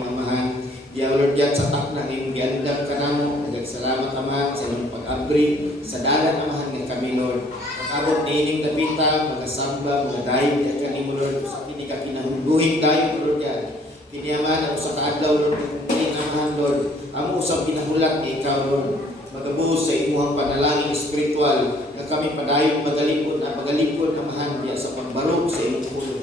Amahan, diya Lord God sa takna ng giandam ka namo, nagsalamat Amahan sa inyong pag-abri sa dalan Amahan nga kami Lord. Pag-abot niining napita, mga samba, mga dayon diya kanimo Lord, sa kini ka kinahuluhin dayon Lord God. Kini Amahan ang usa ka adlaw Lord, kini Amahan Lord, amo usab ginahulat ni ikaw Lord. Magabuhos sa imuhang panalangin espiritual nga kami padayon magalipod Amahan diya sa pagbarog sa imong pulo.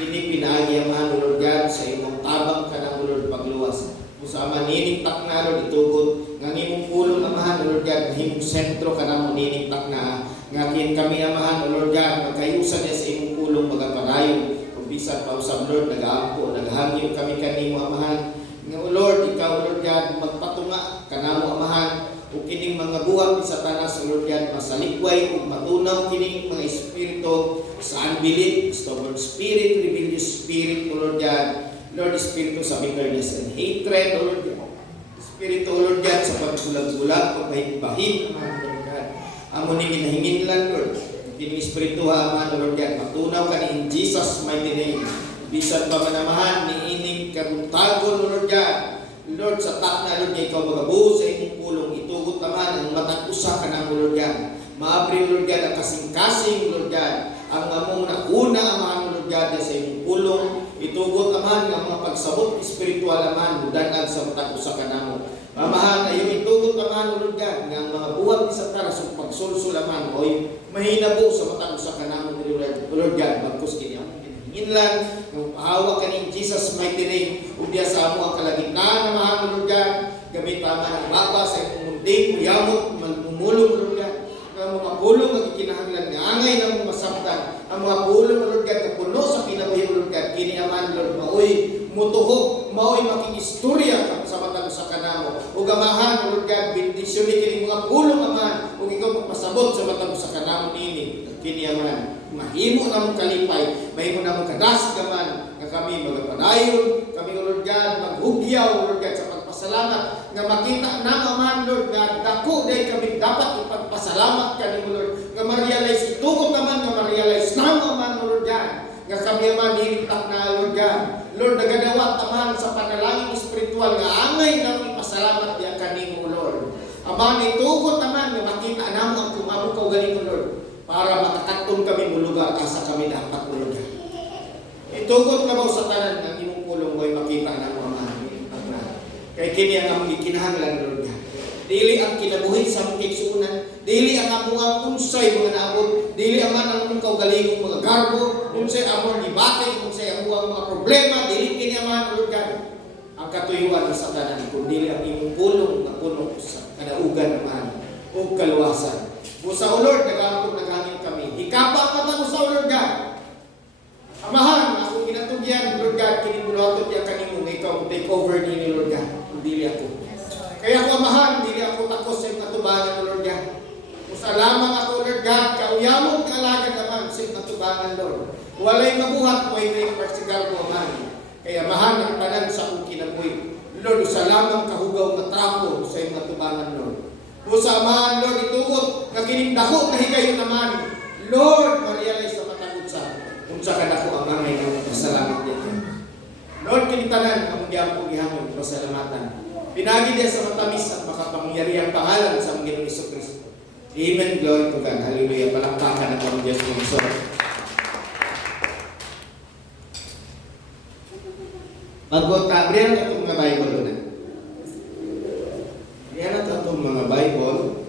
Kini pinaagi Amahan Lord God sa imong tabang ka ng Lord pagluwas. Usama nining takna Lord itugot nga imong pulo Amahan Lord God, himong sentro ka namo nining takna. Nga kin kami Amahan Lord God, magkayusan niya sa imong pulong magapadayon. Kung bisan pa usab Lord nagaampo, naghangyo kami kanimo Amahan. Nga Lord, ikaw Lord God, magpatunga kanamo Amahan. O kining mga buhat sa tanas Lord God, masalikway ug matunaw kining mga espiritu sa unbelief, stubborn spirit, rebellious spirit, Lord God. Lord, espiritu sa bitterness and hatred, Lord God. Espiritu, Lord God, sa pagbulag-bulag, pagbahit-bahit, Lord God. Amo ni kinahinginlan, Lord. Kining espiritu ha, Lord God, matunaw ka ni in Jesus' mighty name. Bisan pa manamahan ni ining karuntagon, Lord God. Lord, sa takna, Lord, ikaw magabuhos sa inyong pulong, itugot naman ang matag-usa ka ng Lord God. Maabri, Lord God, ang kasing-kasing, Lord God, ang among nauna, Amahan, Lord God, sa inyong pulong, itugot naman ang mga pagsabot espiritual naman, mudanag sa matag-usa ka namo. Amahan, ayong itugot naman, Lord God, nga ang mga buhat ni Satanas, ang pagsulsul naman, o mahinabo sa matag-usa ka namo, Lord God, magkus kini inlan, ng pahawa ka ni Jesus' mighty name, ubya sa amo ang kalagitnaan na mahal, Lord God, gamit tama ng baba sa imong munting, uyamot, magmumulong, Lord God, ang mga pulong ang ikinahanglan nga angay na mong masabtan, ang mga pulong, Lord God, na puno sa pinabuhi, Lord God, kini aman, Lord, maoy, mutuhog, maoy makinistorya sa matang sa kanamo, o gamahan, Lord God, bendisyon ni kini mga pulong aman, o ikaw magpasabot sa matang sa kanamo nini, kini aman, mahimo na mong kalipay, mahimo na mong kadas gaman, nga kami magapadayon, kami Lord God, maghugyaw Lord God sa pagpasalamat, nga makita na man Lord God, dako day kami dapat ipagpasalamat kanimo Lord, nga ma-realize itugot naman, nga ma-realize na man Lord God, nga kami man hiniktak na Lord God, Lord nagadawat naman sa panalangin espiritual, nga angay na ipasalamat diya kanimo Lord. Aman itugot naman, nga makita na mo ang kumamo kaugaling Lord, para makakatong kami mulugar asa kami dapat mulugar. Itugot na ba sa tanan ng imong pulong mo'y makita na mo ang aming pagna. Kay kini ang among gikinahanglan, Lord God. Dili ang kinabuhi sa among igsuunan, dili ang among unsay mga naabot, dili ang among kaugalingong mga garbo, unsay among gibati, unsay among mga problema, dili kini ang Lord God. Ang katuyuan sa tanan, kung dili ang imong pulong na puno sa kadaugan naman o kaluwasan. Sa Lord, naghangin kami. Ikapa ka na sa Lord God. Amahan, ako ginatugyan, Lord God, kinibulatot niya kanimo, ikaw take over ni Lord God. Dili ako. Kaya ako amahan, dili ako takos sa mga tubangan, Lord God. Kung lamang ako, Lord God, kauyamong kaalagan naman sa mga tubangan, Lord. Walay mabuhat mo ay may persigal ko, amahan. Kaya amahan ang tanan sa akong kinabuhi. Lord, sa lamang kahugaw na trapo sa mga tubangan, Lord. Usamaan, Lord, itugot na kinindako na higayon naman. Lord, ma-realize sa matagod sa kung sa kanako ang mga ng pasalamat niya. Lord, kinitanan ang mga gihamon pasalamatan. Pinagi niya sa matamis at makapangyarihang pangalan sa mga Ginoong Jesucristo. Amen, glory to God. Hallelujah. Palakpakan ng mga Diyos ng Lord. Magkota, briyan na itong mga Bible na. Yan at itong mga Bible.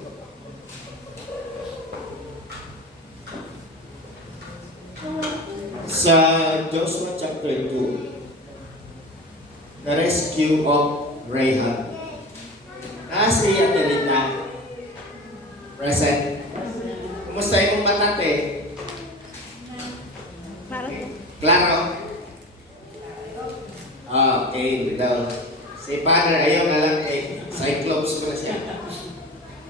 Sa Joshua chapter 2, the rescue of Rahab. Nasa iya na present. Kumusta yung matate? Klaro? Okay, daw. Si Father, ayaw na lang Cyclops ko na siya.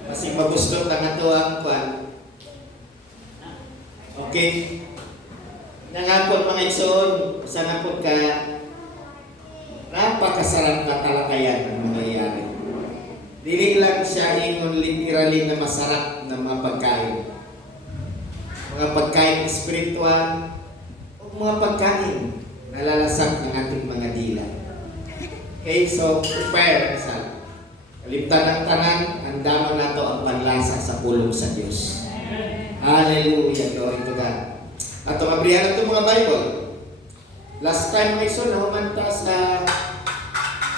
Kasi mabustot ang ato ang kwan. Okay. Nangapon mga igsoon, sa napon ka, napakasarap na talakayan ang mangyayari. Dili lang siya ingon literally na masarap na mga pagkain. Mga pagkain espiritual o mga pagkain nalalasap ng ating mga dila. Okay, so prepare sa kalimtan ng tanan, andaman nato ang panlasa sa pulong sa Dios. Hallelujah, glory to God. At mabrihan nato mga Bible. Last time mga iso, nahuman ta sa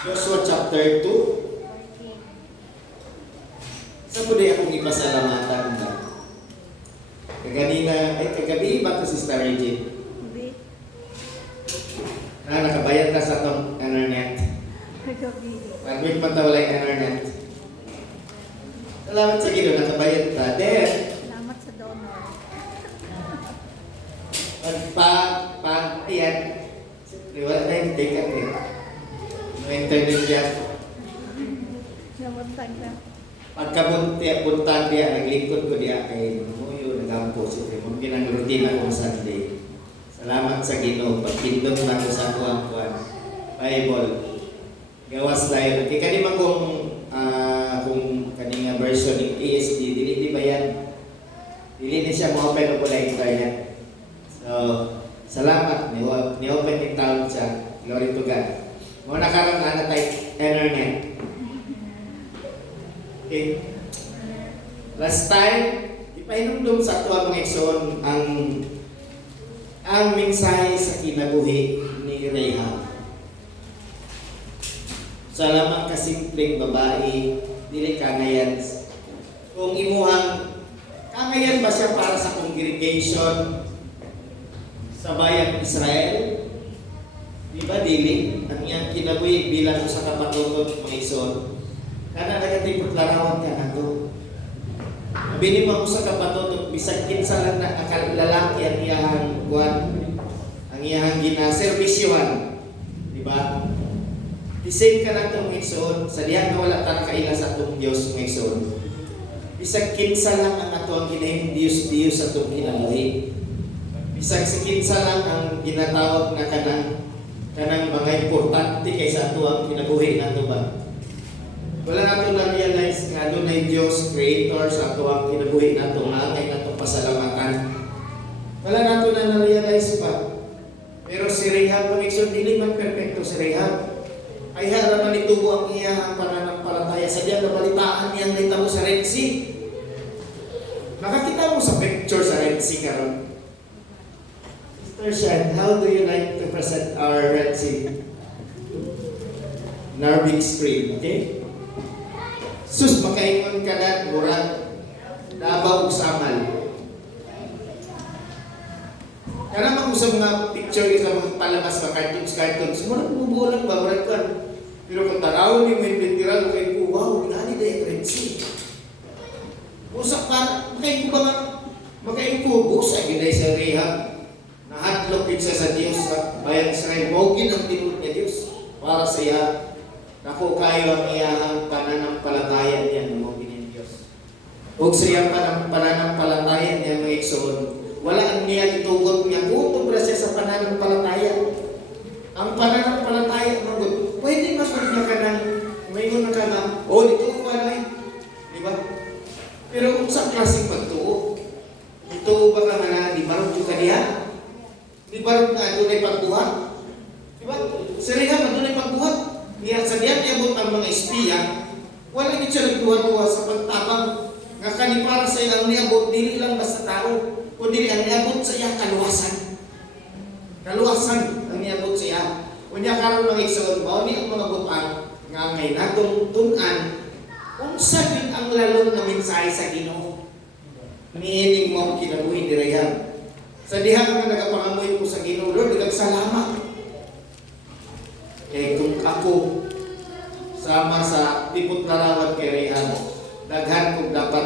Joshua chapter 2. Sa muli akong ipasalamatan na. Kagabi ba ito si Sister Regine? Nakabayad ka sa itong internet. Pag-wait pa wala yung internet. Salamat sa Ginoo, nakabayad ka. Then, Salamat sa donor. ayan. Wala tayong ticket eh. No internet yan. Namuntag na. Pagkabuntag diya, naglingkod ko diya kay Muyo, nagampo si Timon. Ginang-rutina ko Sunday. Salamat sa Ginoo. Pagkindot na ko sa kuwang Bible. Gawas tayo. Kaya kanima kung kaninga version ng ESD, di ba yan? Dili ni siya ma-open ko na internet. So, salamat. Ni-open ni taon siya. Glory to God. Mga nakarang na tayo internet. Okay. Last time, ipahinumdum sa ato mga igsoon ang mensahe sa kinabuhi ni Rahab. Salamat ka simpleng babae, dili kanayan. Kung imuhang kanayan ba siya para sa congregation sa bayan Israel? Di ba dili? Ang iyang kinabuhi bilang sa kapatutot mga igsoon. Kana nagatipot larawan ka na to. Bini mo sa kapatutok, bisag kinsa lang na lalaki ang iyahang buwan, ang iyahang ginaservisyohan. Diba? Isig ka na itong igsoon, sa diyan na wala ta nakaila sa itong Diyos ng igsoon. Bisag kinsa lang ang ato ang ginahing Diyos sa itong kinabuhi. Bisag si kinsa lang ang ginatawag na kanang mga importante kaysa ato ang kinabuhi na ito ba? Wala nato na-realize nga doon ay Diyos, Creator sa ato ang kinabuhi nato, angay nato pasalamatan. Wala nato na-realize pa. Pero si Rahab, kumikson, dili man perfecto si Rahab. Ay haraman itubo ang iyang pananampalataya sa diyan na balitaan niyang naitabo sa Red Sea. Nakakita mo sa picture sa Red Sea karon. Sister Shan, how do you like to present our Red Sea? In our big screen, okay? Sus, makaingon ka na, murag, nabaw usamal. Karena sa mga picture sa mga palabas na cartoons, murag bubulan ba, murag ka. Pero kung tarawin yung may pintiral, kayo ko, wow, ginani na yung Red Sea. Usak pa, makain ko, busa, ginay sa Rahab. Nahatlok din siya sa Diyos, sa bayan Israel. Mawagin ang tinulog niya Diyos para sa iya. Naku kayo ang iyahang pananampalataya niya ng mga ng Diyos. Huwag sa iyang pananampalataya niya mga igsoon. Wala ang niya itugot niya. Gutom na siya sa pananampalataya. Ang pananampalataya ng pwede masulit niya ka ng mayroon na ka na, dito ko ka na di ba? Pero kung sa klaseng pagtuo, ito ba ka na, di barog yung kaniya? Di barog na doon ay pagbuhat? Di ba? Si Rahab doon ay pagbuhat. Niya sa diyan niabot ang mga espiya, wala gid siya nagduwa-duwa sa pagtabang nga kani para sa ilang niabot dili lang basta tao, kundi ang niabot sa iya kaluwasan. Kaluwasan ang niabot sa iya. Unya karon mga igsoon, mao ni ang mga butang nga ngay natong tun-an unsa gid ang lalong na mensahe sa Ginoo. Niining mo kinabuhi ni Rahab. Sa diha nga nagapangamoy ko sa Ginoo, Lord, nagsalamat. Kaya kung ako sama sa tipot larawan kay Rahab, daghan kong dapat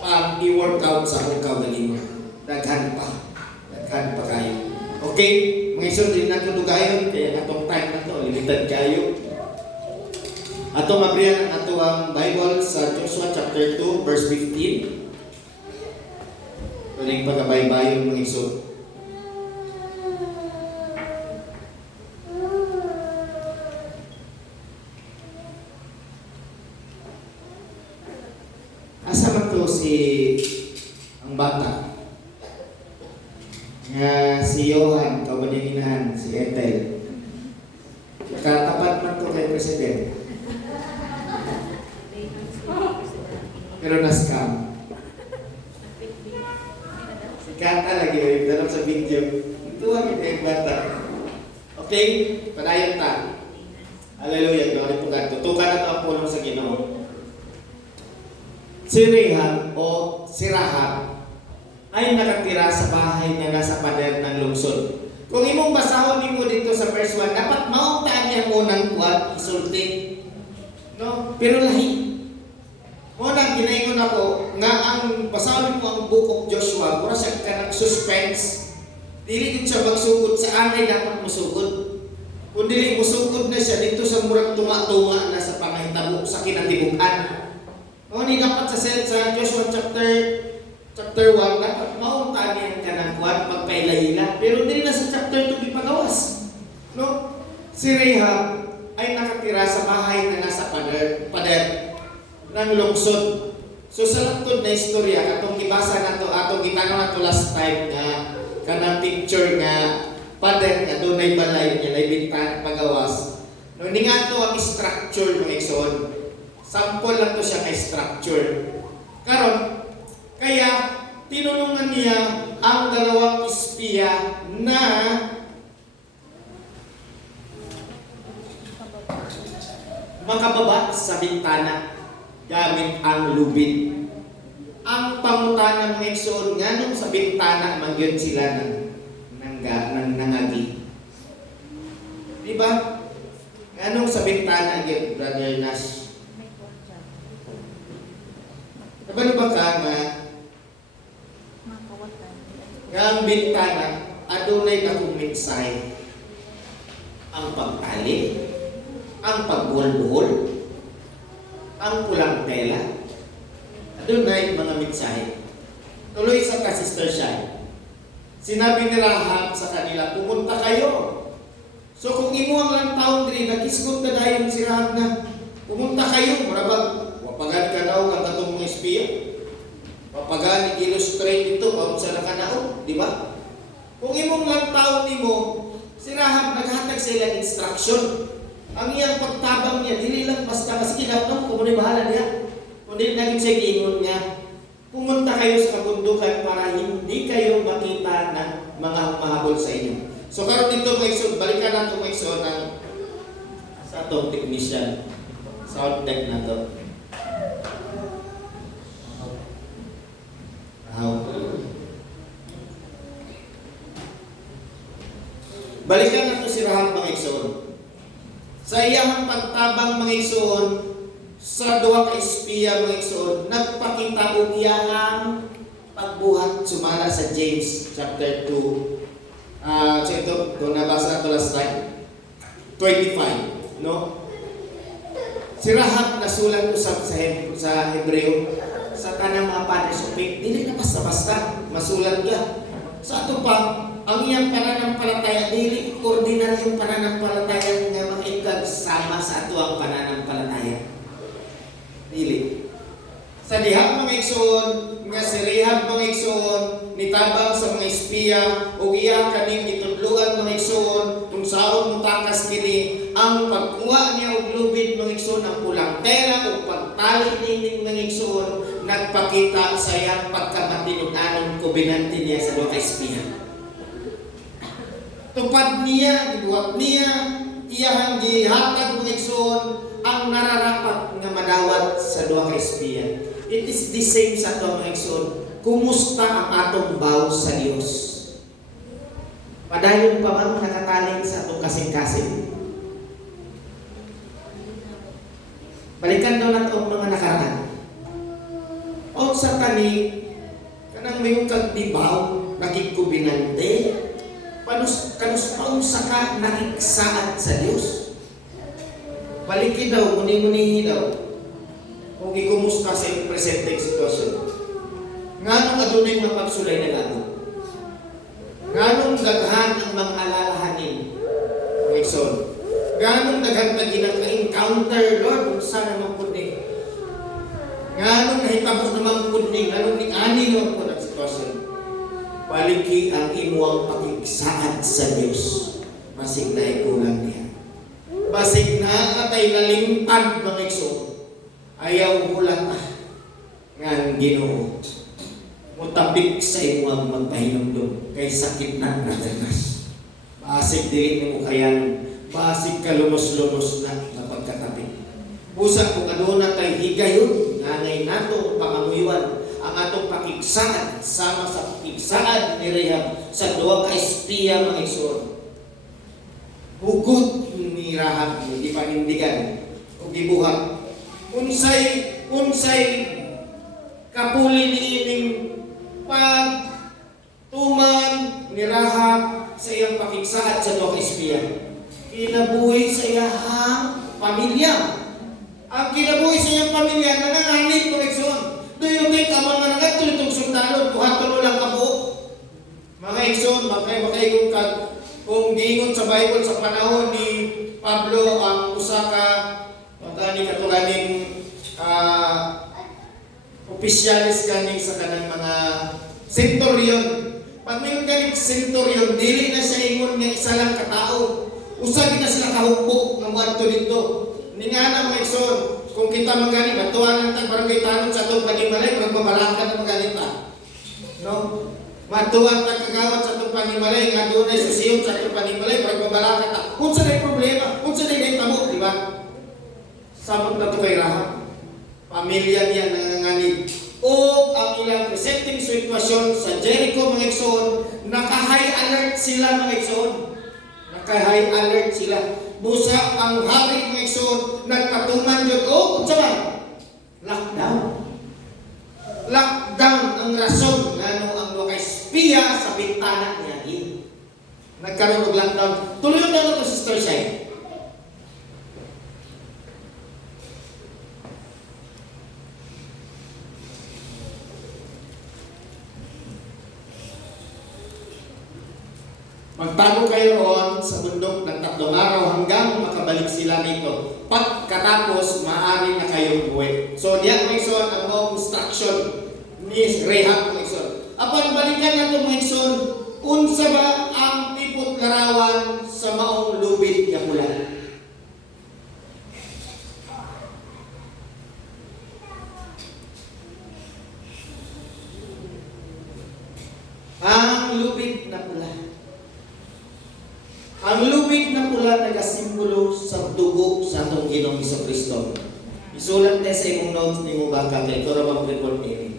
pang i-workout sa akong kagalingon. Daghan pa kayo. Okay, mga iso din nato dugayon, kaya atong time na to, limited kayo. Ato mabrihan ang ato ang Bible sa Joshua chapter 2 verse 15. Tuling pagkabaybayon mga iso. Asa man to ang bata? Nga si Johan, kabaninginahan, si Ethel. Katapat man to kay yung president. Pero na-scam. Kata lagi yung dalam sa video. Ito ang yung bata. Okay? Padayon ta. Hallelujah. Glory to God. Tutukan na ito ang pulong sa Ginoo. Si Rahab o si Rahab ay nakatira sa bahay na nasa pader ng lungsod. Kung imong basahon mo dito sa verse 1, dapat mauntaan niya munang kuwan, isulti. No? Pero lahi. Muna, ginaingon ako nga ang basahon mo ang Book of Joshua, mura siya ka nag-suspense. Dili din siya magsugod sa anay dapat musugod. Kung dili musugod na siya dito sa murag tunga-tunga na sa pangahitabo sa kinatibukan. O ni dapat sa Joshua chapter 1, dapat mauntaan niya ka ng kuwan, magpailahila. Pero dili na sa chapter 2 ipagawas. No? Si Rahab ay nakatira sa bahay na nasa pader ng lungsod. So sa langtod na istorya, katong gibasa na to, atong gitanaw na to last time nga kanang picture nga pader nga dunay balay nga lay bintana pagawas. No ni nga to ang structure ng igsoon. Sample lang to siya kay structure. Karon kaya tinulungan niya ang dalawang espiya na makababa sa bintana gamit ang lubid. Ang pangutana ng igsoon nga nung sa bintana mangyod sila ng nangagi. Di ba? Anong sa bintana gyud Brother Nash? Kabalo ba ka nga ang bintana adunay akong mensahe. Ang pagtali, ang pagbuhol-buhol, ang pulang tela, adunay mga mensahe. Tuloy sa Sister Shai. Sinabi ni Rahab sa kanila, pumunta kayo. So kung imo ang lang taon diri, nag-iskot na dayon si Rahab na, pumunta kayo, marabag, wapagan ka daw ang katong mga espiya. Wapagan, illustrate ito, kung sa nakanaon, di ba? Kung imong lang taon nimo, si Rahab naghatag sa ilang instruction. Ang iyang pagtabang niya, dili lang basta kasi kinatong kung ano bahala niya. Kung dili naging siya giingon niya, pumunta kayo sa kabundukan para hindi kayo makita ng mga humahabol sa inyo. So karon dito may igsoon, balikan nato may igsoon ng sa atong technician. Sound tech na to. Balikan nato si Rahab mga igsoon. Sa iyang pagtabang mga igsoon, sa duha ka espiya mga igsoon, nagpakita og iyang pagbuhat sumala sa James chapter 2. So ito, kung nabasa nato last time, 25, no? Si Rahab nasulat usab sa Hebreo, sa tanang mga padres of faith, dili na basta-basta masulat ka. Sa ato pa, ang iyang pananampalataya, dili ordinaryong pananampalataya nga makikagsama sa ato ang pananampalataya. Dili. Sa diha mga igsoon, nga si Rahab mga igsoon, nitabang sa mga espiya, o iya kaning gitudluan mga igsoon, kung saan mutakas kini, ang pagkuha niya og lubid mga igsoon, ang pulang tela o pagtali nining mga igsoon, nagpakita sa iyang pagkamatinunanon kubinanti niya sa mga espiya. Tupad niya, gibuhat niya, iyang gihatag mga igsoon, ang nararapat nga madawat sa duha ka espiya. It is the same sa ato mga igsoon. Kumusta ang atong baw sa Dios? Padayon pa bang nakataling sa atong kasing-kasing? Balikan daw nato ang mga nakaraan. O sa kani, kanang mayong kagdibaw, nakikubinante, kanus paunsa ka nakiksaad sa Dios. Balikin daw, muni-munihi daw, kung ikumusta sa iyong presenteng sitwasyon. Nganong adunay mga pagsulay na lagot? Nganong daghan ang mga alalahanin? Wilson, nganong daghan na ginag-encounter, Lord, kung saan naman po ni? Nganong nahitabo naman po ni? Nganong ni-ani naman po ng sitwasyon? Baliki ang imuang pagigsaad sa Diyos. Masig na ikulang niya. Basig na nga atay nalimpad mga igsoon, ayaw ulat nga ang Ginoo mutabik sa imo ang magpahinumdum kay sakit na naganas. Basig dili mo kayan, basig ka lumos-lumos na pagkatabi. Busa kung aduna tay higayon, nanay nato pangamuyon ang atong pakigsaan sama sa pakigsaan ni Rahab sa duwa ka espiya mga igsoon. Hugot ni Rahab di panindigan o gibuhat. Unsay kapuli niining pagtuman ni Rahab sa iyang pakigsaan sa duwa ka espiya. Kinabuhi sa iyang pamilya. Ang kinabuhi sa iyang pamilya nanganganib mga igsoon. Do you think ang mga nagatulog itong sundalo, tuhatulog lang ka po? Mga igsoon, makaigong ka, kung giingon sa Bible sa panahon ni Pablo, ang usa ka, katulaning opisyalis ganing sa kanang mga centurion. Pag may ganing centurion, dili na siya ingon nga isa lang katao. Usa na sila kahugbo ng muadto dito. Ningana mga igsoon, kung kita magani, matuan ng barangay tanong sa itong panimalay, magbabalaka na maganita. No? Matuan ng kagawad sa itong panimalay, nga doon ay susiyon sa itong panimalay, magbabalaka na. Kung saan ay problema, kung saan ay tamo, di ba? Sabot na ito kay Rahab. Pamilya niya nanganganib. O ang ilang presenting sitwasyon sa Jericho, mga igsoon, naka-high alert sila, mga igsoon. Naka-high alert sila. Busa ang hari ng igsoon nagpatuman yun. Kung saan? Lockdown. Lockdown ang rason nga ang mga espiya sa bintana niya. Nagkaroon ng lockdown. Tuloy na ito, Sister Shai. Magtago kayo roon sa bundok ng 3 araw hanggang makabalik sila rito. Pagkatapos, maaari na kayong buwi. So, diyan mga igsoon ang mga instruction ni Rahab mga igsoon. Apan balikan na ito mga igsoon, unsa ba ang tipot larawan sa maong lubid na pula? Ang lubid na pula. Ang lubid na pula nagasimbolo sa dugo sa atong Ginoong Hesukristo. Isulat tayo sa imong notes ni mo baka kay ito ramang report ini.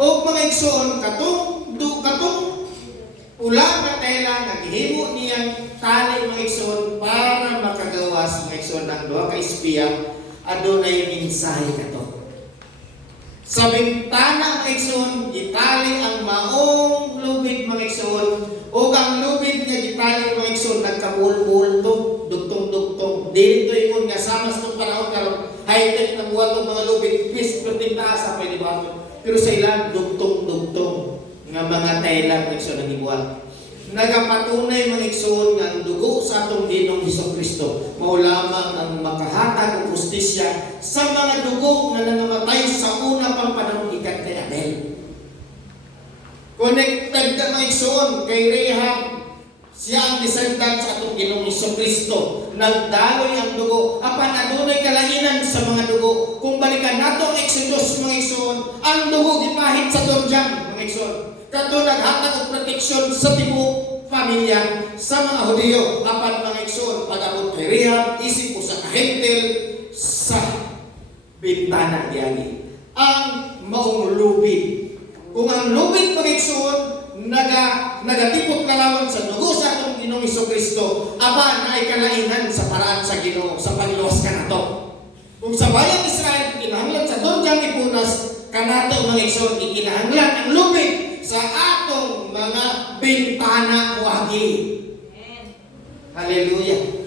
O mga igsoon, katong pula na tela naghimo niyang tali mga igsoon para makagawas mga igsoon ang duha ka espiya adunay mensahe kato. Sa bintana mga igsoon, gitali ang maong lubid mga igsoon. O ang lubid nga gitali mga igsoon, nagkabul-bul to, dugtong-dugtong. Dili to ikon nga sama sa panahon karon high-tech na buhat ng mga lubid, bis pwedeng taas sa pwede ba? Pero sa ilan, dugtong-dugtong nga mga tela mga igsoon ang ibuhat. Nagapatunay mga igsoon nga ang dugo sa atong Ginoong Hesukristo mao lamang ang makahatag og justisya sa mga dugo nga nangamatay sa una pang panahon ikat kay Abel. Connected ka mga igsoon kay Rahab, siya ang descendant sa atong Ginoong Hesukristo. Nagdaloy ang dugo. Apan adunay kalainan sa mga dugo. Kung balikan nato ang Exodus mga igsoon, ang dugo gipahit sa Jordan mga igsoon. Kato naghatag og proteksyon sa tibuok pamilya sa mga Hudiyo. Apan mga igsoon, pag-abot kay Rahab, isip ko sa kahentel sa bintana diani. Ang maong lubid. Kung ang lubid mga igsoon nagatipot larawan sa dugo sa atong Ginoong Hesukristo, aba na ay kalainan sa paraan sa Ginoo sa pagluwas kanato. Kung sa bayang Israel kinahanglan sa Jordan ipunas kanato mga igsoon, ikinahanglan ang lubid sa atong mga bintana wagi. Hallelujah.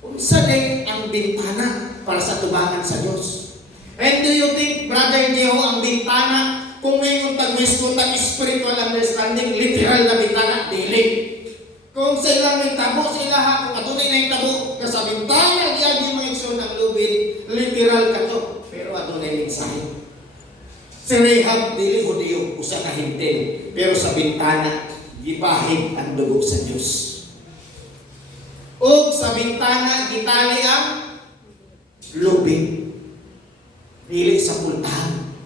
Unsa day ang bintana para sa tubangan sa Dios? And do you think, Brother Jeho, ang bintana, kung may tag-mismo spiritual understanding, literal na bintana, dili. Kung sa ilang may tabo, sa ilaha, kung atunay na yung tabo, sa bintana, diyan mga igsoon ang lubid, literal ka to. Pero atunay mensahe. Si Rahab, dili Hudiyo, usa ka hintin. Pero sa bintana, gipahid ang dugo sa Diyos. O sa sa bintana gitali ang lubid. Dili sa pultahan.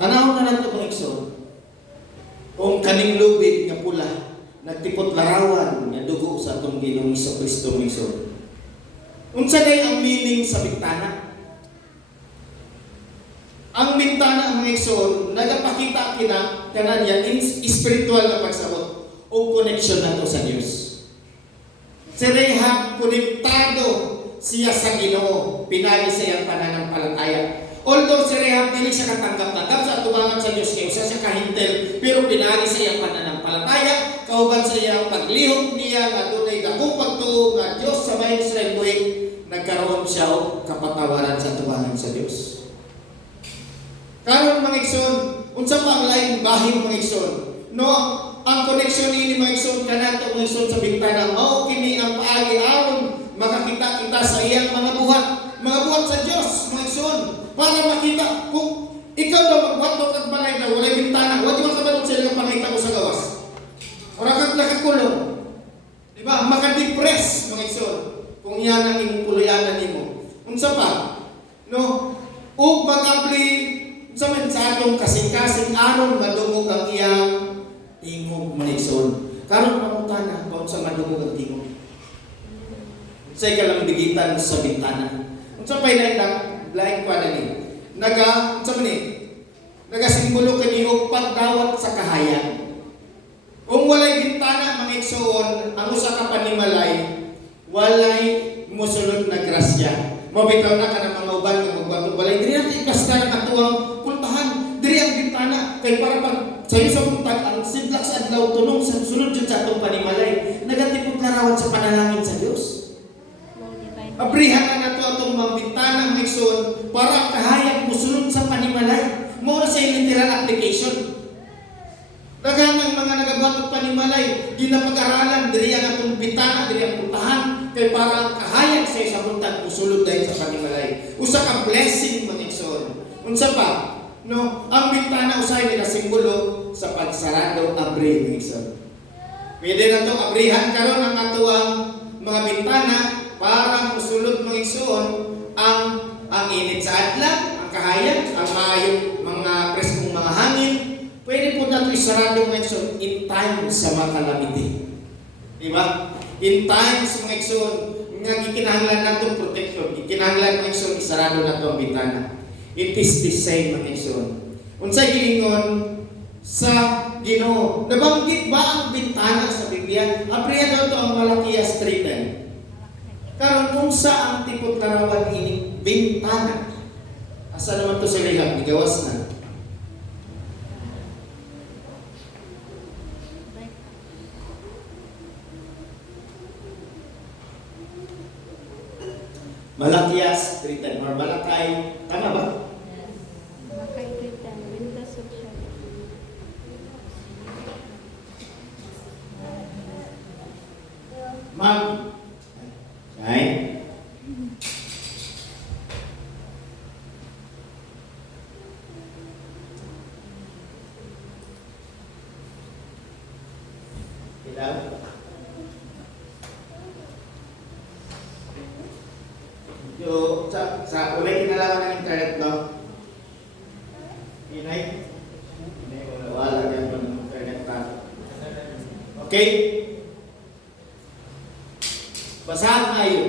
Tanaw na nato mga igsoon. Kung kaning lubid nga pula nagtipot larawan nga dugo sa atong Ginoong Kristo mga igsoon. Unsa day ang meaning sa bintana? Ang bintana mga igsoon nagapakita kanan yan spiritual na pagsabot o connection nato sa Dios. Si Rahab konektado siya sa Ginoo, pinagi sa iyang pananampalataya. Although si Rahab dili siya katanggap-tanggap sa atubangan sa Dios kay usa siya kahintel, pero pinagi sa iyang pananampalataya, kauban sa iyang paglihok niya nga dunay dakong pagtuo nga Dios sa bahin Israel buhi, nagkaroon siya og kapatawaran sa atubangan sa Dios. Karon mga igsoon, unsa pa ang laing bahin mga igsoon? No, ang connection ini mga igsoon kanato mga igsoon sa bintana mao kini ang paagi aron makakita kita sa iyang mga buhat sa Dios mga igsoon para makita kung ikaw daw magbuhat kag balay na walay bintana, wa di man kabalo sa ilang pangita ko sa gawas. Ora kag nakakulong. Di ba? Maka-depress mga igsoon kung yan ang imong puluyanan nimo. Unsa pa? No, ug magabli sa atong kasing-kasing aron madungog ang iyang tingog mga igsoon. Karon pangutana kung sa madungog ang tingog. Say ka lang bigitan sa bintana. Unsa pay lain pa ni? Unsa man ni? Nagasimbolo kani og pagdawat sa kahayan. Kung walay bintana mga igsoon, ang usa ka panimalay walay mosulod na grasya. Mabitaw na ka ng mga uban nga magbatog balay. Diri natin ikasta ng atuang pultahan. Diri ang bintana. Kay para pag sayo sa buntag, ang sidlak sa adlaw tunong sa sunod dyan sa atong panimalay. Nagatipot larawan sa panalangin sa Diyos. Abrihan na nato atong mga bintana mga igsoon para kahayag musulod sa panimalay. Mao sa literal application. Daghang mga nagabuhat og panimalay, ginapag-aralan diri ang atong bintana, diri ang pultahan kay para ang kahayag sa isa buntag musulod dahil sa panimalay. Usa ka blessing mga igsoon. Unsa pa? No, ang bintana usay ni simbolo sa pagsarado abri mga igsoon. Pwede na to abrihan karon ang atuang mga bintana para musulod mga igsoon ang init sa adlaw, ang kahayag, ang maayong mga preskong mga hangin. Pwede po natin isarado mga igsoon in time sa mga calamity. Diba? In times mga igsoon, nga gikinahanglan natong protection, gikinahanglan mga igsoon, isarado nato ang bintana. It is the same mga igsoon. Unsay giingon sa Ginoo? Nabanggit ba ang bintana sa Biblia? Apriya daw to ang Malakias 3:10. Karon kung sa ang tipot larawan ini bintana. Asa naman to sa Rahab, gigawas na. Malakias 3:10 or Malakay, tama ba? Malakay 3:10, windows of shadow. Ma'am. Ay. Ilaw. Yo, sa ulay kinalaman ng internet, no? Inay? Wala yan ng internet pa. Okay? Basahan kayo.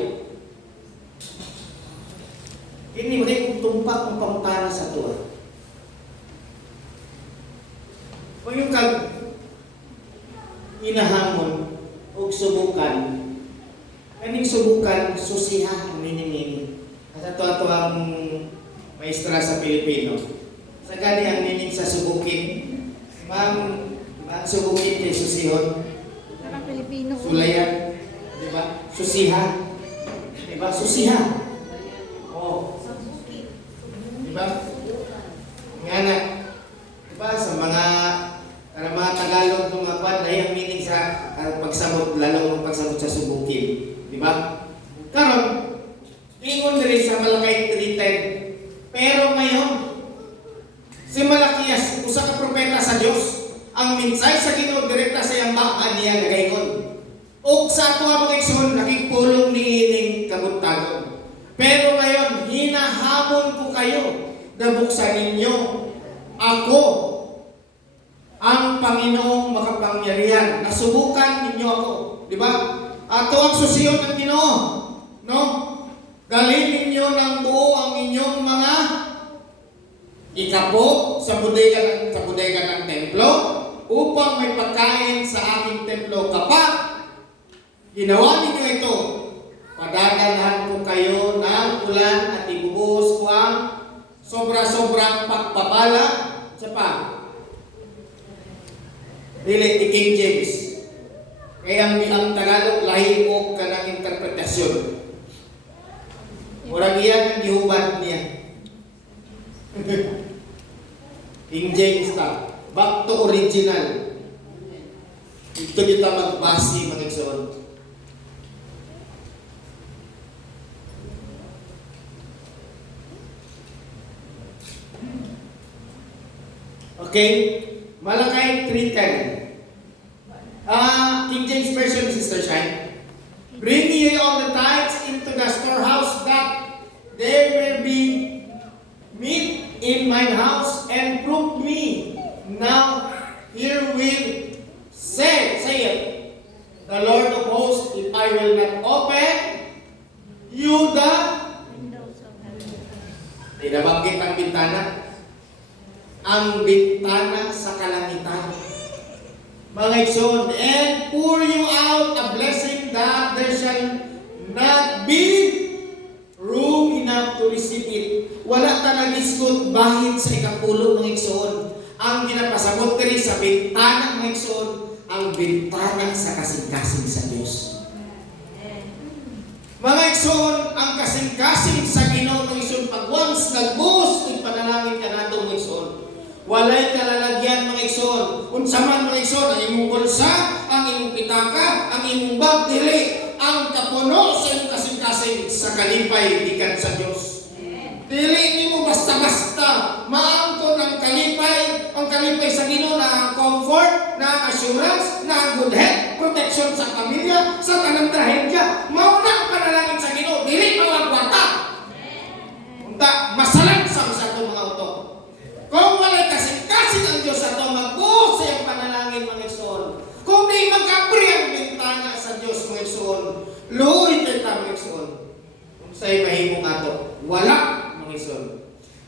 Kini mo kung tumpak ang pangutana sa tuwa. Kung yung inahamon o subukan, kaning subukan, susihan, meaning. At ito ang maestra sa Pilipino. Sa gani ang meaning sa subukin. Ma'am, subukin kay susihon. Parang Pilipino. Sulayan. Diba? Susiha. Diba? Susiha. Oh. Diba? Nga na. Diba? Sa mga Tagalog ng mga kwan, ay ang meaning sa pagsamot, lalong pagsamot sa subukin. Diba? Karon, ingon rin sa Malakay 3:10. Pero ngayon, si Malakias, usa ka propeta sa Dios, ang minsay sa Ginoo direkta sa iyang baka niya nagaingon. O sa ato mga igsoon, nakipulong ni ining kabuntagon. Pero ngayon, hinahamon ko kayo na buksan ninyo. Ako, ang Panginoong makapangyarihan. Nasubukan ninyo ako. Di ba? Ato ang susiyon ng Ginoo. No? Dalhin ninyo ng buo ang inyong mga ikapo sa bodega ng templo upang may pagkain sa aking templo. Kapag ginawa ninyo ito, padadalhan ko kayo ng ulan at ibubuhos ko ang sobra-sobrang pagpapala sa dili ni King James. Kaya ang Tagalog lahi mo ka ng interpretasyon. Murag iyan ang gihubad niya. King James ta. Back to original. Ito kita magbasi mga igsoon. Okay? Malakay 3:10. King James Version, Sister Shine. Bring ye all the tithes into the storehouse, that there may be meat in mine house, and prove me now herewith, say it, the Lord of hosts, if I will not open you the Windows of heaven. Nabanggit ang bintana. Ang bintana sa kalangitan. Mga igsoon, and pour you out a blessing that there shall not be room enough to receive it. Wala talagisgot bahid sa ikapulo mga igsoon. Ang ginapasabot diri sa bintana mga igsoon, ang bintana sa kasing-kasing sa Dios. Mga igsoon, ang kasing-kasing sa Ginoo mga igsoon, pag once nagbuhos ng panalangin ka nato mga igsoon, walay kalalagyan mga igsoon. Unsa man mga igsoon, ang imong bulsa, ang imong pitaka, ang imong bag dili, ang kapuno sa imong kasing-kasing sa kalipay gikan sa Dios. Dili nimo basta-basta maangkon ang kalipay sa Ginoo na ang comfort, na ang assurance, na ang good health, protection sa pamilya, sa tanang trahedya. Mao na ang panalangin sa Ginoo, dili mawagwata. Unta masalag sa atong mga utok. Kung walay kasing-kasing ang Diyos sa ito, magbuhos sa iyong panalangin mga igsoon. Kung di magkabri ang bintana sa Diyos mga igsoon, luoy kita mga igsoon. Kung sa'yo mahimong ato, wala mga igsoon.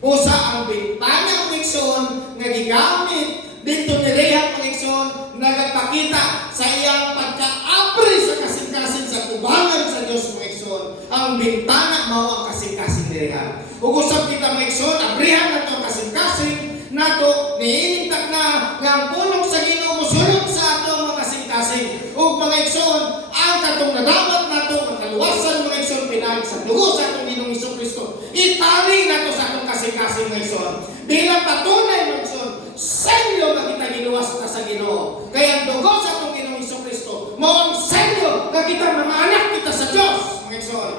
Busa ang bintana mga igsoon, nga gigamit dito ni Rehab mga igsoon, nagpakita sa iyang pagka-abri sa kasing-kasing sa tubangan sa Diyos mga igsoon. Ang bintana mao ang kasing-kasing ni Rehab. Ug usab kita mga igsoon, abrihan na ito kasing-kasing nato niinigtak na nga ang pulong sa Ginoo mosulod sa ato mga kasing-kasing. Ug mga igsoon, ang katong nadapat nato ang kaluwasan mga igsoon pinaagi sa dugo sa atong Ginoong Hesukristo. Itali nato sa atong kasing-kasing mga igsoon. Bilang patunay mga igsoon, selyo nga kita giluwas ta sa Ginoo. Kaya ang dugo sa atong Ginoong Hesukristo mao ang selyo nga kita mga anak kita sa Dios mga igsoon.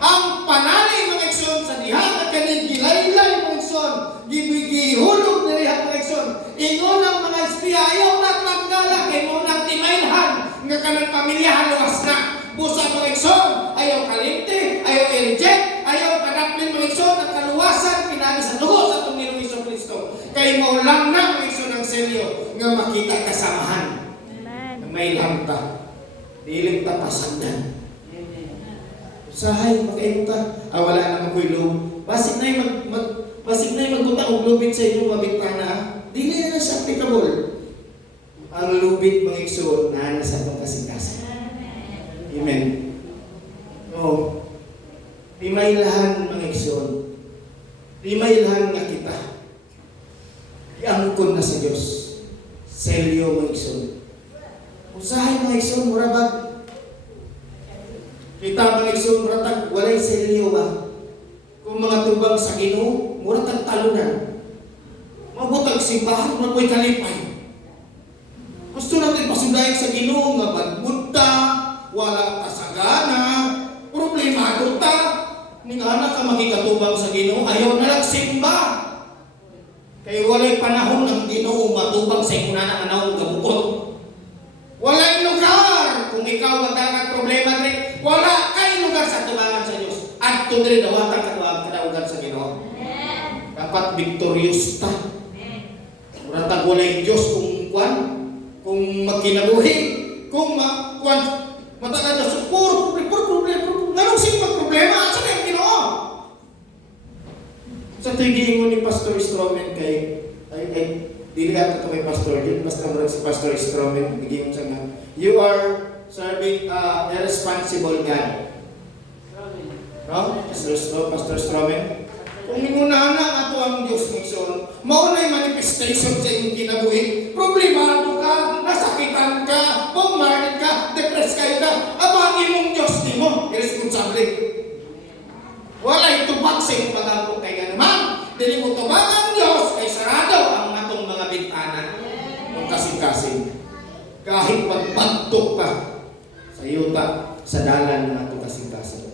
Ang panali mga igsoon sa diha at kanin gilaylay mga igsoon, gihulog na riha mga igsoon. Ingon ang mga espiya ayaw na tanggalak, kay mo nang timailhan nga kanang pamilya luwas na. Busa mga igsoon, ayaw kalimti, ayaw i-reject, ayaw padaplin mga igsoon ang kaluwasan pinagi sa dugo sa atong Ginoong Hesukristo. Kay mo lang na mga igsoon ang selyo nga makita kasamahan. Amen. May ilham ta, diling ta pasandan. Usahay, makaingon ta. Wala naman ko'y loob. Basig na yung magpunta og lubid sa inyong mabintana. Dili na siya applicable. Ang lubid mga igsoon na sa itong kasing-kasing. Amen. No. Pimaylahan mga igsoon. Pimaylahan nga kita. Iangkon na sa Diyos. Selyo mga igsoon. Usahay mga igsoon, murabag. Kita mga igsoon, muratag, walay selyo ba? Kung mga tubang sa Ginoo, muratag talunan. Mabutag simbahan, magoy kalipay. Gusto natin pasudayin sa Ginoo, nga bagmunta, wala kasagana, problemado ta. Ning anak ka makikatubang sa Ginoo, ayaw na lang simba. Kaya walay panahon ang Ginoo matubang sa inyo na anawang gabukot. Walay lugar, kung ikaw magdagang problema diri, wala kay lugar sa tumangan sa Dios. Adto diri dawatan kadaugan sa Ginoo. Dapat victorious ta. Ura ta walay Dios kung magkinabuhi, kung matagal na support, problema. Nganong sige magproblema? Asa na yung Ginoo? Sa tigingin ni Pastor Stroman kay dili ato may pastor, yun basta murag si Pastor Stroman, tigingin siya nga, you are serving a responsible God. No? Pastor Stroman? Kung ingunahan na ato ang Diyos ng Son, maunay manifestation sa inyong kinabuhi, problemado ka, nasakitan ka, bumarit ka, depressed ka, abangin mong Diyos di mo, irresponsable. Walay tubag sa iyong pag-apok kay ganaman, dili mo tubag ang Diyos, kay sarado ang atong mga bintana ng kasing-kasing. Kahit magbantok ka sa yuta, sa dalan ng atong kasing-kasing.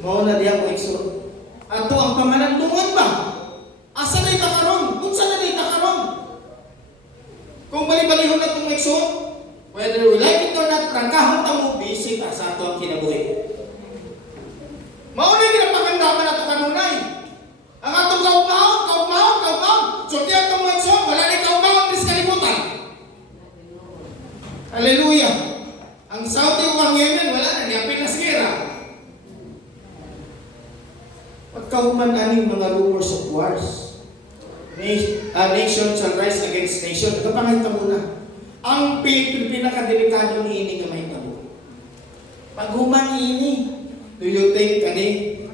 Mauna diya mo ikso. Ato ang pamalandungan ba? Asa na itakaroon? Kung saan na itakaroon? Kung bali-balihon na itong ikso, whether we like it or not, rangkahon ta mo, visit sa ato ang kinabuhi. Maunay ginapagandaman na ito kanunay. Ang atong kaugmahon. So kaya itong mga ikso, wala na kaugmahon, dis kalimutan. Hallelujah! Ang Saudi o ang Yemen, wala na, niyapin na sigera. Pagkahuman aning mga rumors of wars, nation shall rise against nation. Ito pangahita muna. Ang pinakadelikado ni ini nga mahitabo. Paghuman ini, do you think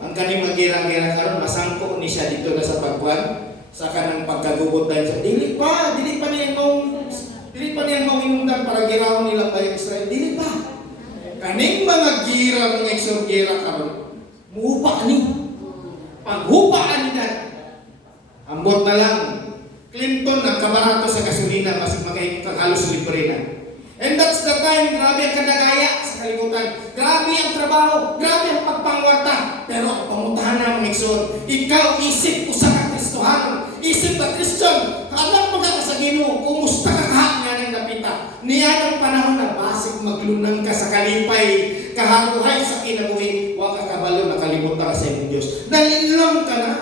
ang kaning magira-gira karon masangko ni siya dito na sa pagkuan sa kanang pagkagubot dahil sa dili pa niya mong inundan para girawon nila bayang Israel. Dili pa. Kaning mga gira, mga exorgira karon, muhupa ani. Paghupaan nila, ambot na lang, Clinton nagkabarato sa gasolina, masig halos libre na. And that's the time, grabe ang kadagaya sa kalimutan. Grabe ang trabaho, grabe ang pagpangwarta. Pero ang pangutahan na mga ikson, ikaw isip usa ka Kristohan, isip ka Christian, alam mo ka sa Ginoo, kumusta ka nga ng napita. Niya ng panahon na basig maglunang ka sa kalipay, kaharuhay sa kinabuhi, huwag ka kabalo, nakalimutan ka sa iyong Diyos. Nalinlang ka na.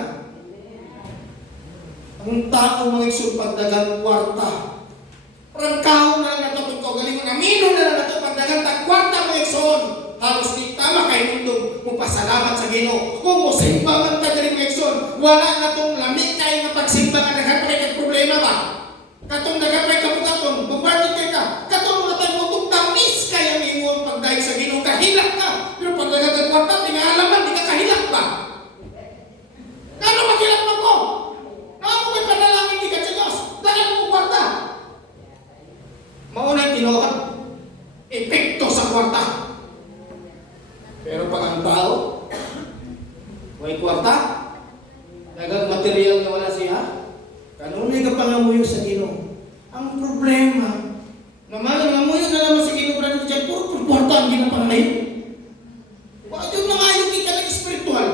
Ang tao mga ikson pagdagang kwarta, rangkaw na lang natutog ko, galing mo na, mino na lang natutog, pagdagang tagkwarta mga ikson, halos di tama kay mundo, mupasalamat sa Ginoo. Kung mo simbangan ka galing mga ikson, wala na itong lamig kayo na pagsimbangan, nagkapay ng problema ba? Katong nagkapay ka mo katong, bumbardit ka, katong mga tayo mo tamis kayo mingon pagdahil sa Ginoo, kahilak ka. Pero pag nagkakwarta, di nga alaman, di ka kahilak ba? Ano makilak mo ko? Ano may panalangin di ka sa Diyos? Dahil mo kwarta. Maunay tinuhan, epekto sa kwarta. Pero pag ang tao, may kwarta, dagang material na wala siya, kanunay ka pangamuyo sa Ginoo. Ang problema, ngamuyo na naman sa Ginoo, brother dyan, puro kwarta ang ginapangayo. Bakit yung nangayon ka ng espiritual?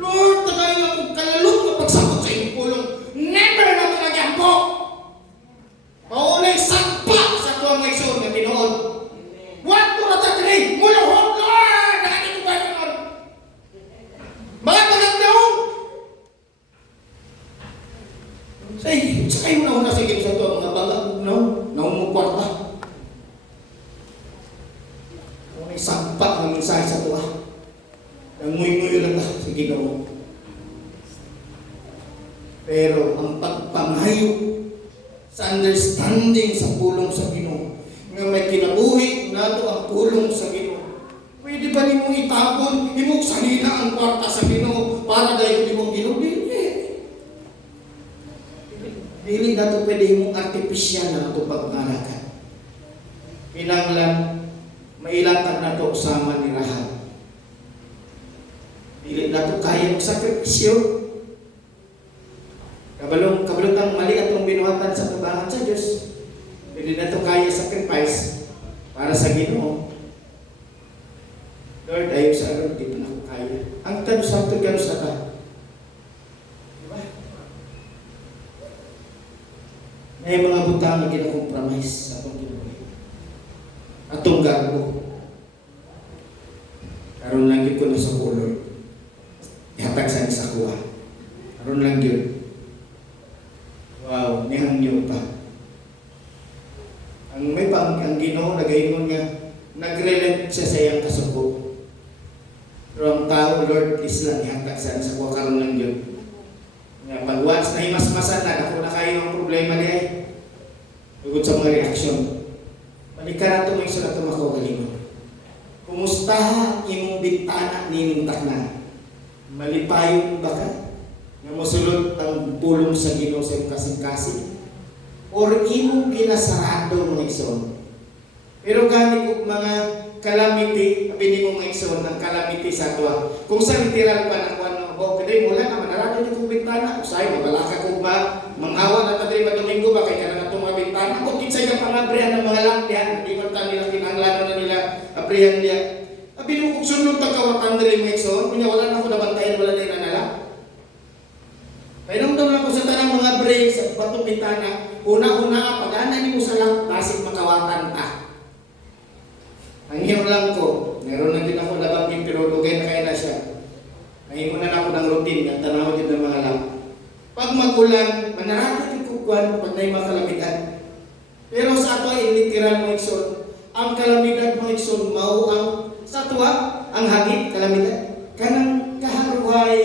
Lord, tagayin ako kalalong na pagsakot sa iyong pulong. Never na ito nagyan po. Maunay sagpa sa tuwang may son na tinoon. What to ratatri? Muluhod, Lord! Nakanin mo ba yun, Lord? Mga magandang! Sa kayo na sa ito sa ito, mga baga, naumukwarta. May sagpa ng mensahe sa tuwa. Nanguy-nguy lang na sa Ginoo. Pero ang pagpanghayo sa understanding sa pulong sa Ginoo, nga may kinabuhi nato ang pulong sa Ginoo. Pwede ba ni mong itapon, imong salina ang kwarta sa Ginoo para dahil di mong Ginoo? Dili na ito pwede mong artificial na ito pagmalakan. Pinanglan, mailatag na ito usama ni Rahab. Dili na ito kaya magsakripisyo. Kabalutang mali atong binuhatan sa tubangan sa Diyos. Dili na ito kaya sacrifice para sa Ginoo. Lord, ayaw sa aron, di pa na ako kaya. Ang tanong sa ito, gano'n sa ka? Diba? May mga butang na ginakompromise sa atong Ginoo. Atong garbo. Karon lang yun ko na sa Lord. Ihatag sa kuha. Karon lang yun. Wow, nihangyo pa. Ang Ginoo nagaingon nga, nag-relent siya sa iyang kasuko. Pero ang tao, Lord, is lang ihatag sa kuha. Karon lang yun. Nga, pag once na himasmasan na, ako na kayo ang problema niya eh. Tugod sa mga reaksyon. Balikan na ito, may isa na ito makagalingon. Kumusta imong bintana nining takna? Malipayon ba ka? Nga mosulod ang pulong sa Ginoo sa iyong kasing-kasing? Or imong ginasarado mga igsoon? Pero gani ko mga calamity, abini mo mga igsoon, ang calamity sa tuwa. Kung sa literal pa na kuwan, kasi mula na manarado niyo kong bintana, usay, mabalaka ko ba, manghawa na tabi madomingo ba, kaya ka na itong mga bintana, kung kinsay ka pangabrihan ng mga langtihan, hindi man tayo nila kinanglano na nila, abrihan niya. Abini kong sunod pagkawatan na rin mga igsoon, kanya wala na ako nabantayan, wala na yung nanala. Kaya naman lang ko sa tanang mga brain sa batong bintana, una-una, pag-ana niyo sa lang, basig makawatan ta. Ang hiyaw lang ko, meron na din ako nabanggit, pero lugay na kaya na siya. Nahimunan ako ng routine, ang tanaw din ng mga lang. Pag magulan, manarado yung kukuhan pag na'y mga kalamidad. Pero sa ato ay literal mo ikson, ang kalamidad mo ikson, mao ang sa ato ang hagit, kalamidad. Kanang kaharuhay,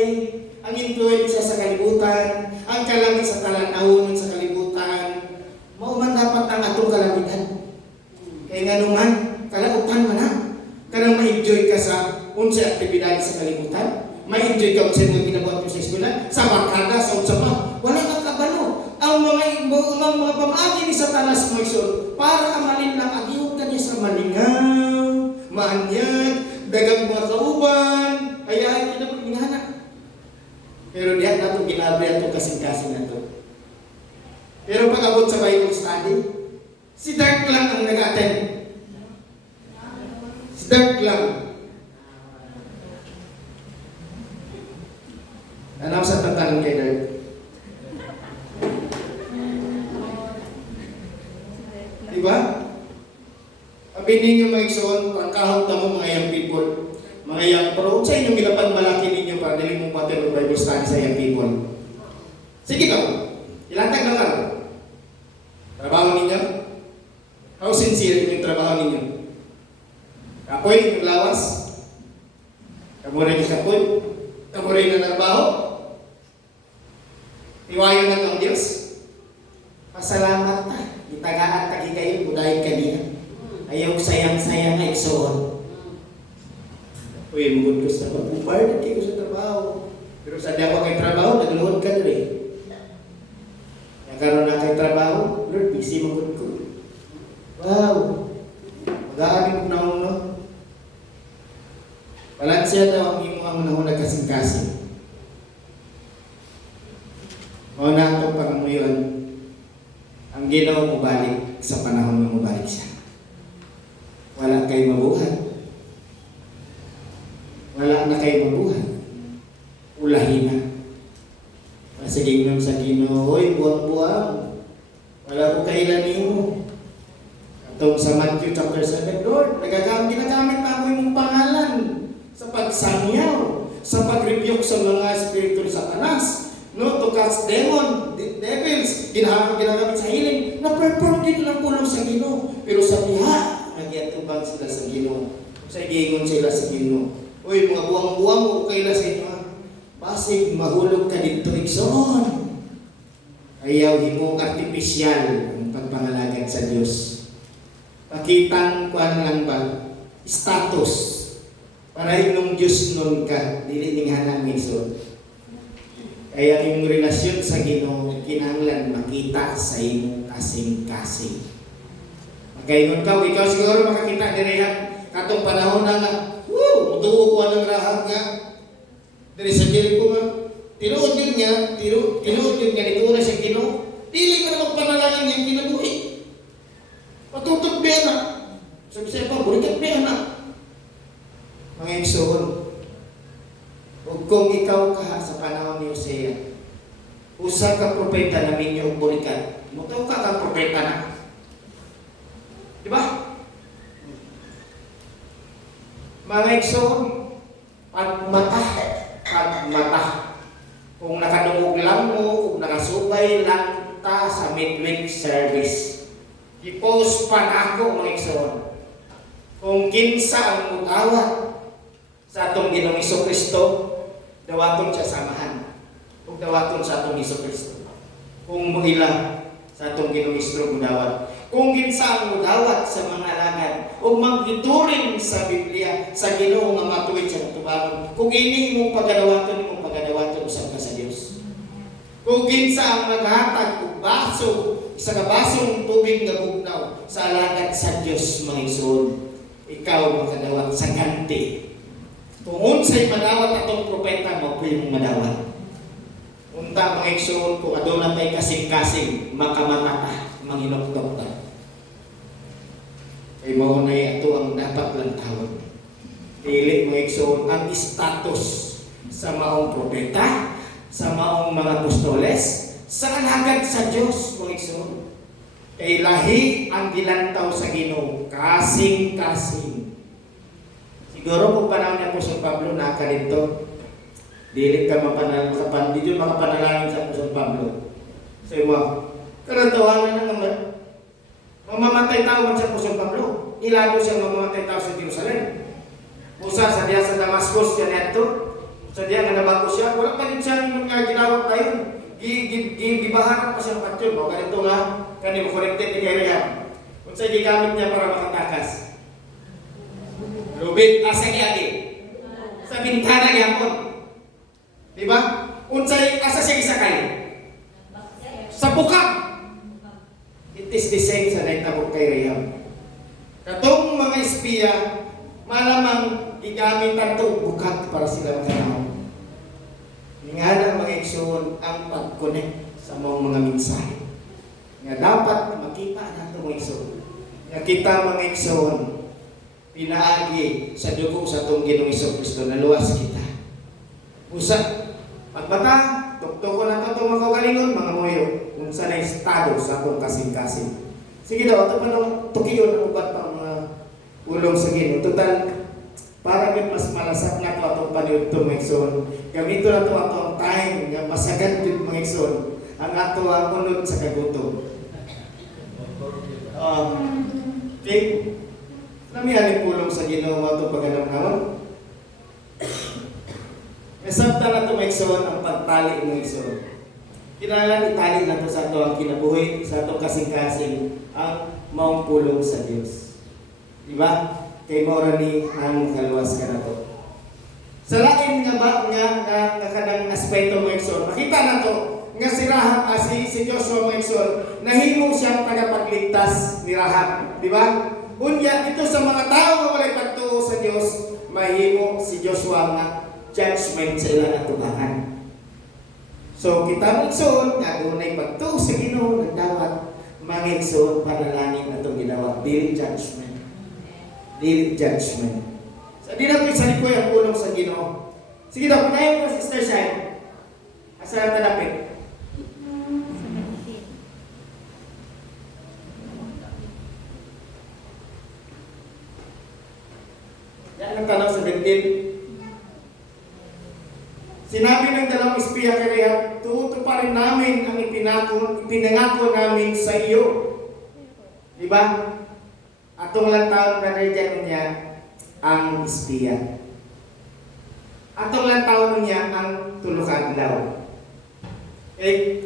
ang influensya sa kalibutan, ang kalamit sa talanawon sa kalibutan, mao man dapat ang atong kalamidad. Kaya nga naman, kalautan man na, kanang ma-enjoy ka sa unsay aktibidad sa kalibutan. May enjoy ka sa mga ginabuhat mo sa eskwela, sa barkada, sa unsapa, wala kang kabalo. Ang mga pamagi ni Satanas mo isun, para ka malinlang, agihot ka niya sa malingaw, maanyag, dagang mga kauban, kaya hindi na magingana. Pero diyan na itong ginabi at kasing-kasing na ito. Pero pag abot sa Bible study, si Dark lang ang nag-attend. Si Dark lang. Ano sa tatanong kay Dark? Diba? Abi ninyo mga igsoon, pagkahot na mo mga young people. Mga young, pero sa inyong ginapad malaki ninyo para dili mong pati ng Bible study sa young people. Sige ka, ilatag na lang. Trabaho ninyo? How sincere yung trabaho ninyo? Kapoy, naglawas? Kamuray kapoy? Kamuray na trabaho? Iwayo na ang Diyos? Pasalamat ta. Itagaan tagi kayo, budayin kanina. Ayaw sayang-sayang na igsoon. Uy, mugod ko sa pag-ubar, hindi ko sa trabaho. Pero sa dawa kay trabaho, nagluhod ka na rin. Nagkaroon na kay trabaho, Lord, busy mugod ko. Wow! Mag-aaring ko na uno. Balansya daw ang imo ang nahunag kasing-kasing. O na itong pangamuyon, ang Ginoo mo balik sa panahon mo balik siya. Wala kayo mabuhat. Wala na kayo mabuhat. Ulahin na. Masiging nun sa Ginoo, hoy, buwang-buwang. Wala ko kailan mo. Atong sa Matthew chapter 7, Lord, ginagamit na ako yung pangalan sa pagsangyaw, sa pag-rebuke sa mga espiritu ni Satanas. No, to cast devils, ginagamit sa healing, na-perform din ng pulong sa Ginoo. Pero sa biha, nagyatubang sila sa Ginoo. Sa igingon sila sa Ginoo. Uy, mga buwang-buwang mo, okay na sa inyo. Basig, mahulog ka dito, igsoon. Ayaw, himong artificial ang pagpangalagad sa Diyos. Pakitang kuan lang ba? Status. Para inong Diyos nun ka, dili ning hanang igsoon. Kaya yung relasyon sa Ginoo kinahanglan makita sa imong kasing-kasing. Magkaingon ka, ikaw siguro makakita direhan katong panahon na nga, mutuo ko ang rahag nga. Diri sa Jericho nga, tinuod yun nga, dito na siya Ginoo. Dili ka na magpanalangin nga kinabuhi. Patutot biya na. Sabi siya pa, burikat biya na. Mga igsoon, ug kung ikaw ka sa panahon ni Hosea, usa ka propeta na minyo og burikat, mutaw ka kang propeta na. Di ba? Mga igsoon, pagmata. Pagmata. Kung nakadungog lang mo, kung nakasubay lang ta sa midweek service. I-post pa na ako mga igsoon. Kung kinsa ang mutawat sa atong Ginoong Kristo, dawaton siya samahan. Kung dawaton sa atong Kristo. Kung muhila sa atong Ginoong Kristo mudawat. Kung kinsa ang mudawat sa mga alagad, o magituring sa Biblia, sa Ginoo nga matuwid sa katubaron. Kung ini imong pagadawaton usab ka sa Dios. Kung kinsa ang maghatag og baso, isa ka basong tubig nga bugnaw sa alagad sa Dios mga igsoon, ikaw makadawat sa ganti. Kung unsay madawat atong propeta mo, pwede mong madawat. Unta mga igsoon, kung aduna tay kasing-kasing, makamata ka, manginoktok ta. Kay mao nay ato ang dapat lang tawag. Dili mga igsoon ang status sa maong propeta, sa maong mga apostoles, sa alagad sa Dios mga igsoon. Kay lahi ang gilantaw sa Ginoo, kasing-kasing. Siguro kung panahon ni Apostol Pablo nakakalito, dili ka makapanalangin sa Apostol Pablo. Sa imo, karantawanan na naman. Mamamatay tao man sa Apostol Pablo. Ilado siya mamamatay tao sa Jerusalem. Usa sa diya sa Damascus kanadto, sa diya nga nabago siya, wala pa din siya nga ginawat tayo. Gibahan pa siya ng patyon. O ganito nga, kanimo connected ni Rehab. Kung sa'y gigamit niya para makatakas. Lubid, asa giyagi. Sa bintana gyapon. Diba? Unsay asa siya gisakay? Sa bukag. It is the same sa naitabok kay Rehab. Katong mga espiya, malamang gigamit to bukag para sila makanaw. Nga mga igsoon ang pag-connect sa mga mensahe. Nga dapat makita nato mga igsoon. Nga kita mga igsoon, pinaagi sa dugo sa atong Ginoong Kristo na luwas kita. Usa, pagbata, tuktok ko na ito mga kaugalingon, mga moyo, kung saan ay estado sa atong kasing-kasing. Sige daw, ito pa nang tukiyon ang upat pang mga ulong sa Ginoo. Total, para gid mas malasak na ito atong paniud ito mga igsoon. Gamito na ito atong time nga masagad yun mga igsoon ang ato ang unod sa kagutom. Okay. Namihaling pulong sa Ginoo ato paganaw-naon. Nasabta na ito mga igsoon ang pagtali mga igsoon. Kinahanglan itali na ito sa ato ang kinabuhi, sa atong kasing-kasing ang maong pulong sa Dios. Diba? Kay mora ni ang kaluwas ka na to. Sa lain nga ba nga kanang aspeto mo igsoon, makita na to nga si Rahab si Joshua mo igsoon, nahimo siyang tagapagligtas ni Rahab, di ba? Unya dito sa mga tao nga walay pagtuo sa Dios, mahimo si Joshua nga judgment sa ilang atubangan. So kita mo igsoon, nga dunay pagtuo sa Ginoo nang dapat mangigsoon panalangin atong ginawa, dili judgment. Dili judgment. So, di natin sa likoy ang pulong sa Ginoo. Sige daw, panayon mo, Sister Shine. Asa na tanapin? Yan ang tanong sa 15. Sinabi ng dalawang espiya kay Rehab, tutuparin namin ang ipinangako namin sa iyo. Diba? Atong lang taon na rin niya ang espiya. Atong lang taon niya ang tulukan daw. Okay?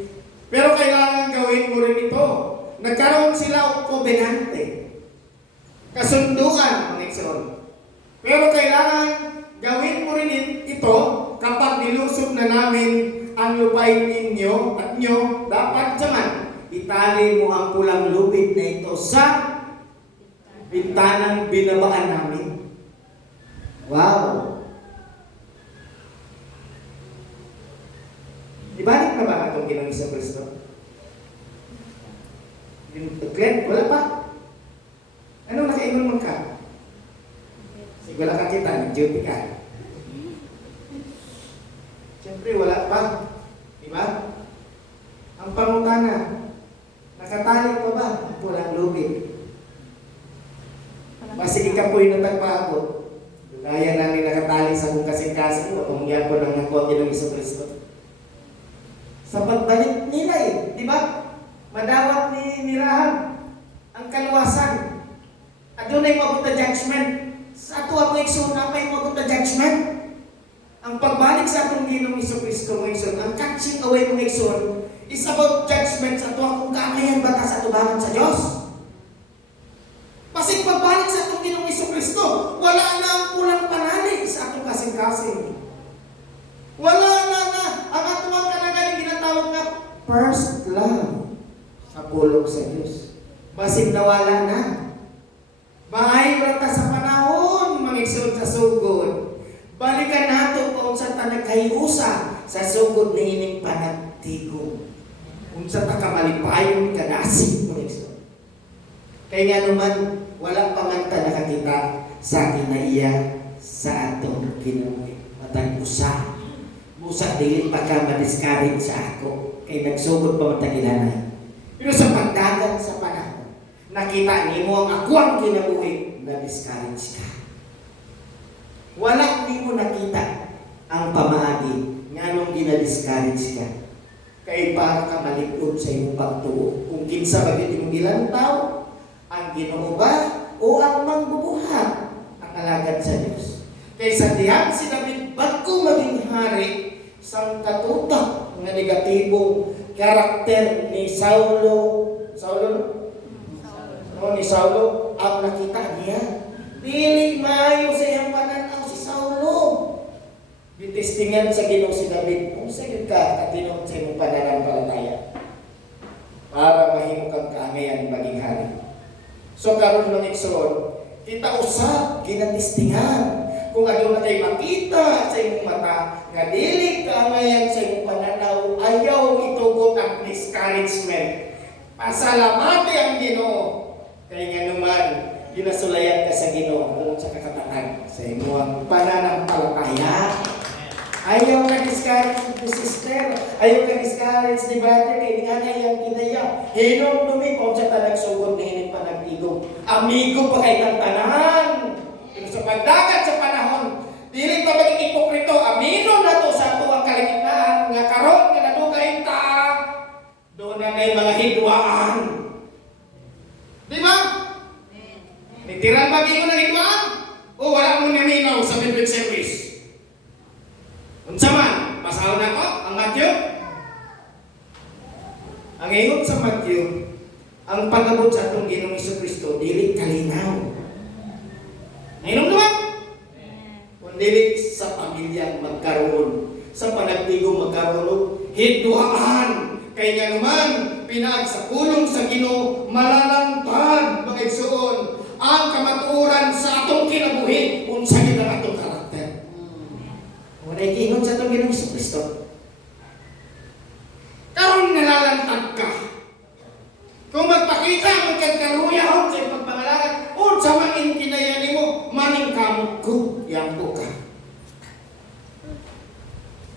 Pero kailangan gawin mo rin ito. Nagkaroon sila o kobenante. Kasunduan, mga igsoon. Pero kailangan gawin mo rin ito kapag nilusob na namin ang lupain ninyo at nyo, dapat dyaman, itali mo ang pulang lubid na ito sa bintanang binabaan namin. Wow! Ibalik na ba itong Ginoong Kristo? Glenn, wala pa? Anong nakaingon mo ka? Sige, wala ka kita, nag-duty ka. Siyempre, wala pa. Diba? Ang pangutana, nakatali pa ba ang pulang lubid? Masig ikapoy na tagpahapot. Kaya namin nakatali sa kong kasing-kasing o kung yan po ng nangkote ng Iso Kristo. Sa pagbalik nila di ba? Madawat ni Rahab ang kaluwasan. At doon ay mabuta judgment. Sa ato ako ikso na may mabuta judgment. Ang pagbalik sa atong Ginoong Iso Kristo mo ikso, ang catching away mo ikso, is about judgment sa ato akong kaamayan bata sa tubangan sa Diyos. Pasig pagbalik sa atong Ginoong Iso Kristo, wala na ang pulang panalig sa atong kasing-kasing. Wala na ang atong kanagaling ginatawag na first love sa pulong sa Diyos. Basig nawala na. Maayo rata sa panahon, mangigsod sa sugod. Balikan nato kung sa tanagkayusa sa sugod ni ining panagtigo. Kung sa takamalipayon kadasig mangigsod. Kaya nga naman, wala pa man ta nakakita sa kinaiya sa atong Ginoo. Matag usa. Usa dili pa ka ma-discourage sa ako. Kay nagsugod pa matagilanay. Pero sa pagdagan sa panahon, nakita ni mo ang ako ang kinabuhi, na-discourage ka. Wala ni mo nakita ang pamaagi nga nung gina-discourage ka. Kay para ka malikod sa iyong pagtuo. Kung kinsa bagay imong ilantaw, ang Ginoo ba o ang mangbubuhat ang alagad sa Diyos. Kay sa diyan si David bago maging hari sa katutak nga negatibong karakter ni Saulo ni Saulo ang nakita niya. Dili maayo sa iyang pananaw si Saulo. Bitistingan sa Ginoo si David. Kung sagid ka katinog sa iyong pananampalataya para mahimo kang kaangayan maging hari. So karon ng igsoon, kita usab ginatistingan kung ano na kay makita sa imong mata nga dili kaangayan sa imong pananaw, ayaw itugot ang discouragement. Pasalamati ang Ginoo. Kaya nga naman, ginasulayan ka sa Ginoo kung sa kakatatan sa imong pananampalataya. Ayaw ka discourage ni sister, ayaw ka discourage ni brother, kay nga na iyang kinaya. Hinong dumi kung sa tanang sugod na hining panagtigo. Amigo pa kay ng tanan. Pero sa pagdagat sa panahon, dili pa maging ipokrito, amino na to sa tuwang kaligtaan, nga karon nga nadugay ta, doon na may mga hidwaan. Di ba? Nitiran ba kayo ng hidwaan? O wala mo naminaw sa midweek service? Unsa man, pasahon ako ang Matthew. Ang ingon sa Matthew, ang pag-abot sa atong Ginoong Jesucristo dili kalinaw. Nainom naman? Kung dili sa pamilya magkaroon, sa panagtigo magkaroon, hidwaan. Kaya nga naman, pinaag sa pulong sa Ginoo, malalangtad, mga igsoon, ang kamatuoran sa atong kinabuhi, unsa gyud ang atong karakter. Wala ikingon sa itong Ginoong Jesucristo. Karon nalalantag ka. Kung magpakita ang magkagkaruyahon sa iyong pagpangalangan, sa maning kinayani mo, maning kamot ko, yampo ka.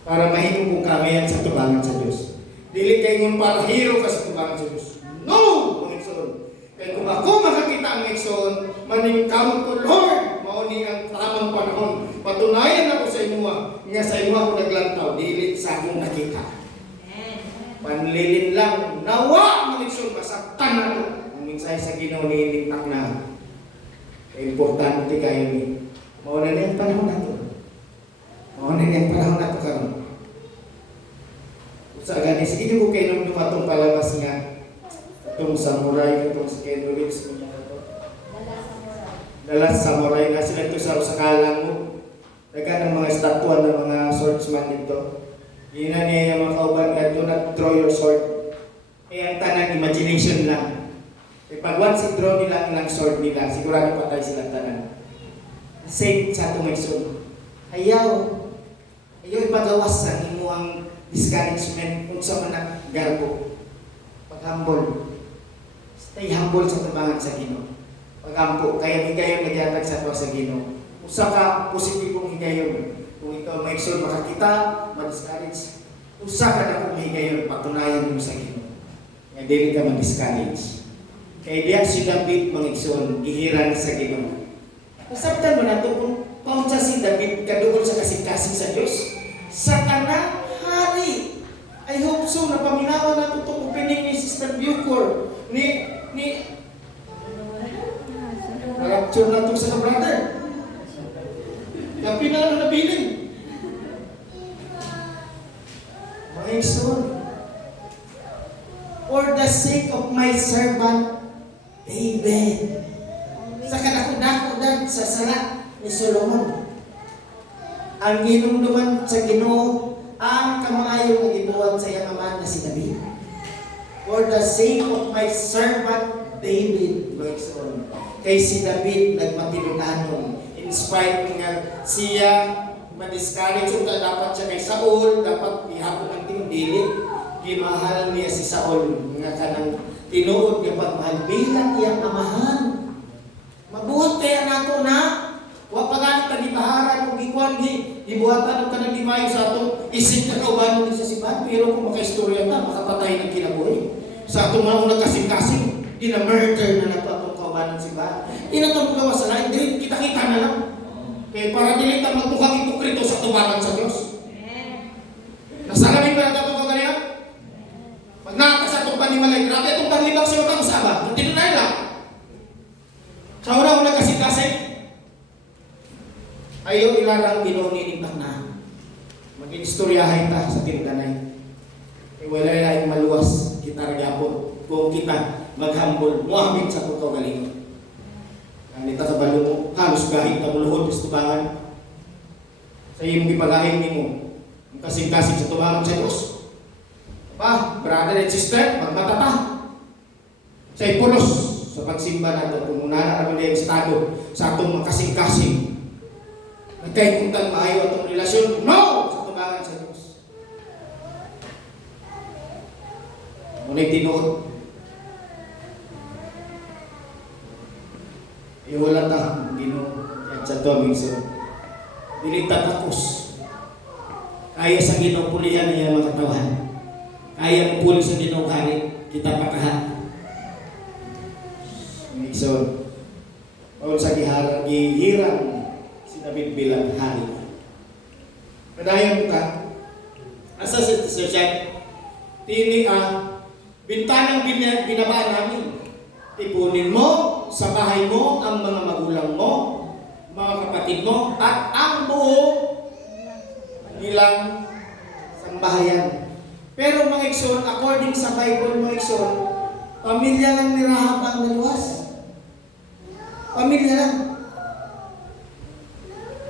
Para mahimo kong kamayan sa tubangan sa Diyos. Dili kay ngon para hero ka sa tubangan sa Diyos. No! Mga igsoon. Kaya kung ako makakita ang igsoon, maning kamot ko, Lord, mauni ang tamang panahon. Patunayan ako sa inyo nga sa inyo ako naglantaw, dili sa akong nakita. Panlilin lang, nawa mga igsoon, masaktan na to. Ang mensahe sa Ginoo ni Iliktak na importante kayo ni. Mauna na yung panahon na to. Mauna na yung panahon na to karon. Sa gani, sige ko kayo nung dumatong palabas nga itong samurai, itong si Ken Reeves mo niya ito. Dalas samurai nga sila ito sa kalang mo. Daga ng mga estatwa ng mga swordsman dito. Yun na niya yung mga kauban nga, do not draw your sword. Eh ang tanang imagination lang. E pag once i-draw nila ang sword nila, sigurado patay silang tanan. Same sa itong igsoon. Ayaw ipagawas sa imo ang discouragement kung sa mga garbo. Pag-humble. Stay humble sa tabangan sa Ginoo. Pag-humble, kaya higayon nagyatag sa tuwa sa Ginoo. Usa ka positibong higayon. Kung ikaw may igsoon makakita, ma-discourage. Usa ka na kung higayon, patunayan mo sa Ginoo. Kaya dili ka ma-discourage. Kaya diya si David mga igsoon, ihiran sa Ginoo. Nasabtan mo na ito kung paunsa si David kaduol sa kasing-kasing sa Dios sa kanang hari. I hope so na paminawa na itong opening ni Sister Bucor ni rapture na ito sa brother. Kapi na nabilin. My son, for the sake of my servant David, sa kanakudako sa sala ni Solomon, ang ginumduman sa Ginoo ang kamaayo nga gibuhat sa iyang ama na si David. For the sake of my servant David, my son. Kay si David nagmatinunanon, in spite nga siya ma-discourage yung dapat siya kay Saul, dapat ihapon ang tingdili, gimahal niya si Saul nga kanang tinuod nga pagmahal bilang iyang amahan. Mabuhat kaya nato na wa pa ganit ta gibaharan og gikuan gibuhatan og kanang gimayo sa atong isip na kaubanon sa simbahan, pero kung makaistorya ta makapatay ng kinabuhi sa atong mga kasing-kasing gina-murder na nato atong kaubanon sa simbahan. Inatong gawa sa lain din kita-kita na lang. Kaya para dili ta magmukhang ipokrito sa tubangan sa Dios. Nasalamin ba nato itong kagalian? Pag nakata sa itong panimalay, grabe itong panlibang sa utang usaba, tinunay lang. Sa una-una kasing-kasing, ayaw ilarang Ginoo ni na mag-istoryahay ta sa tindanay. E wala laing maluwas kita ragyapon kung kita maghambol muamit sa kung kaugalingon. Kanita sa balo mo, halos gahit na muluhod sa tubangan. Sa iyong ipagahin ni mo, ang kasing-kasing sa tubangan sa Diyos. Pa, brother and sister, magmatata. Sa ipulos, sa pagsimba nato, kung unana naman na yung estado sa atong kasing-kasing. Nagkaipuntan maayo atong relasyon, no! Sa tubangan sa Diyos. Ngunit tinuod. Wala ta, Ginoo, at sa tuwing so. Dili tatakos. Kaya sa Ginoo pulihan niya makatawan. Kaya puli sa Ginoo hari, kita pakahan. So, pagod sa gihirang si David bilang hari. Padayon ka, asa sa siya, tini bintanang binabaan namin. Ipunin mo sa bahay mo ang mga magulang mo, mga kapatid mo, at ang buo nilang sambahayan. Pero mga igsoon, according sa Bible mga igsoon, pamilya lang ni Rahab ang naluwas. Pamilya lang.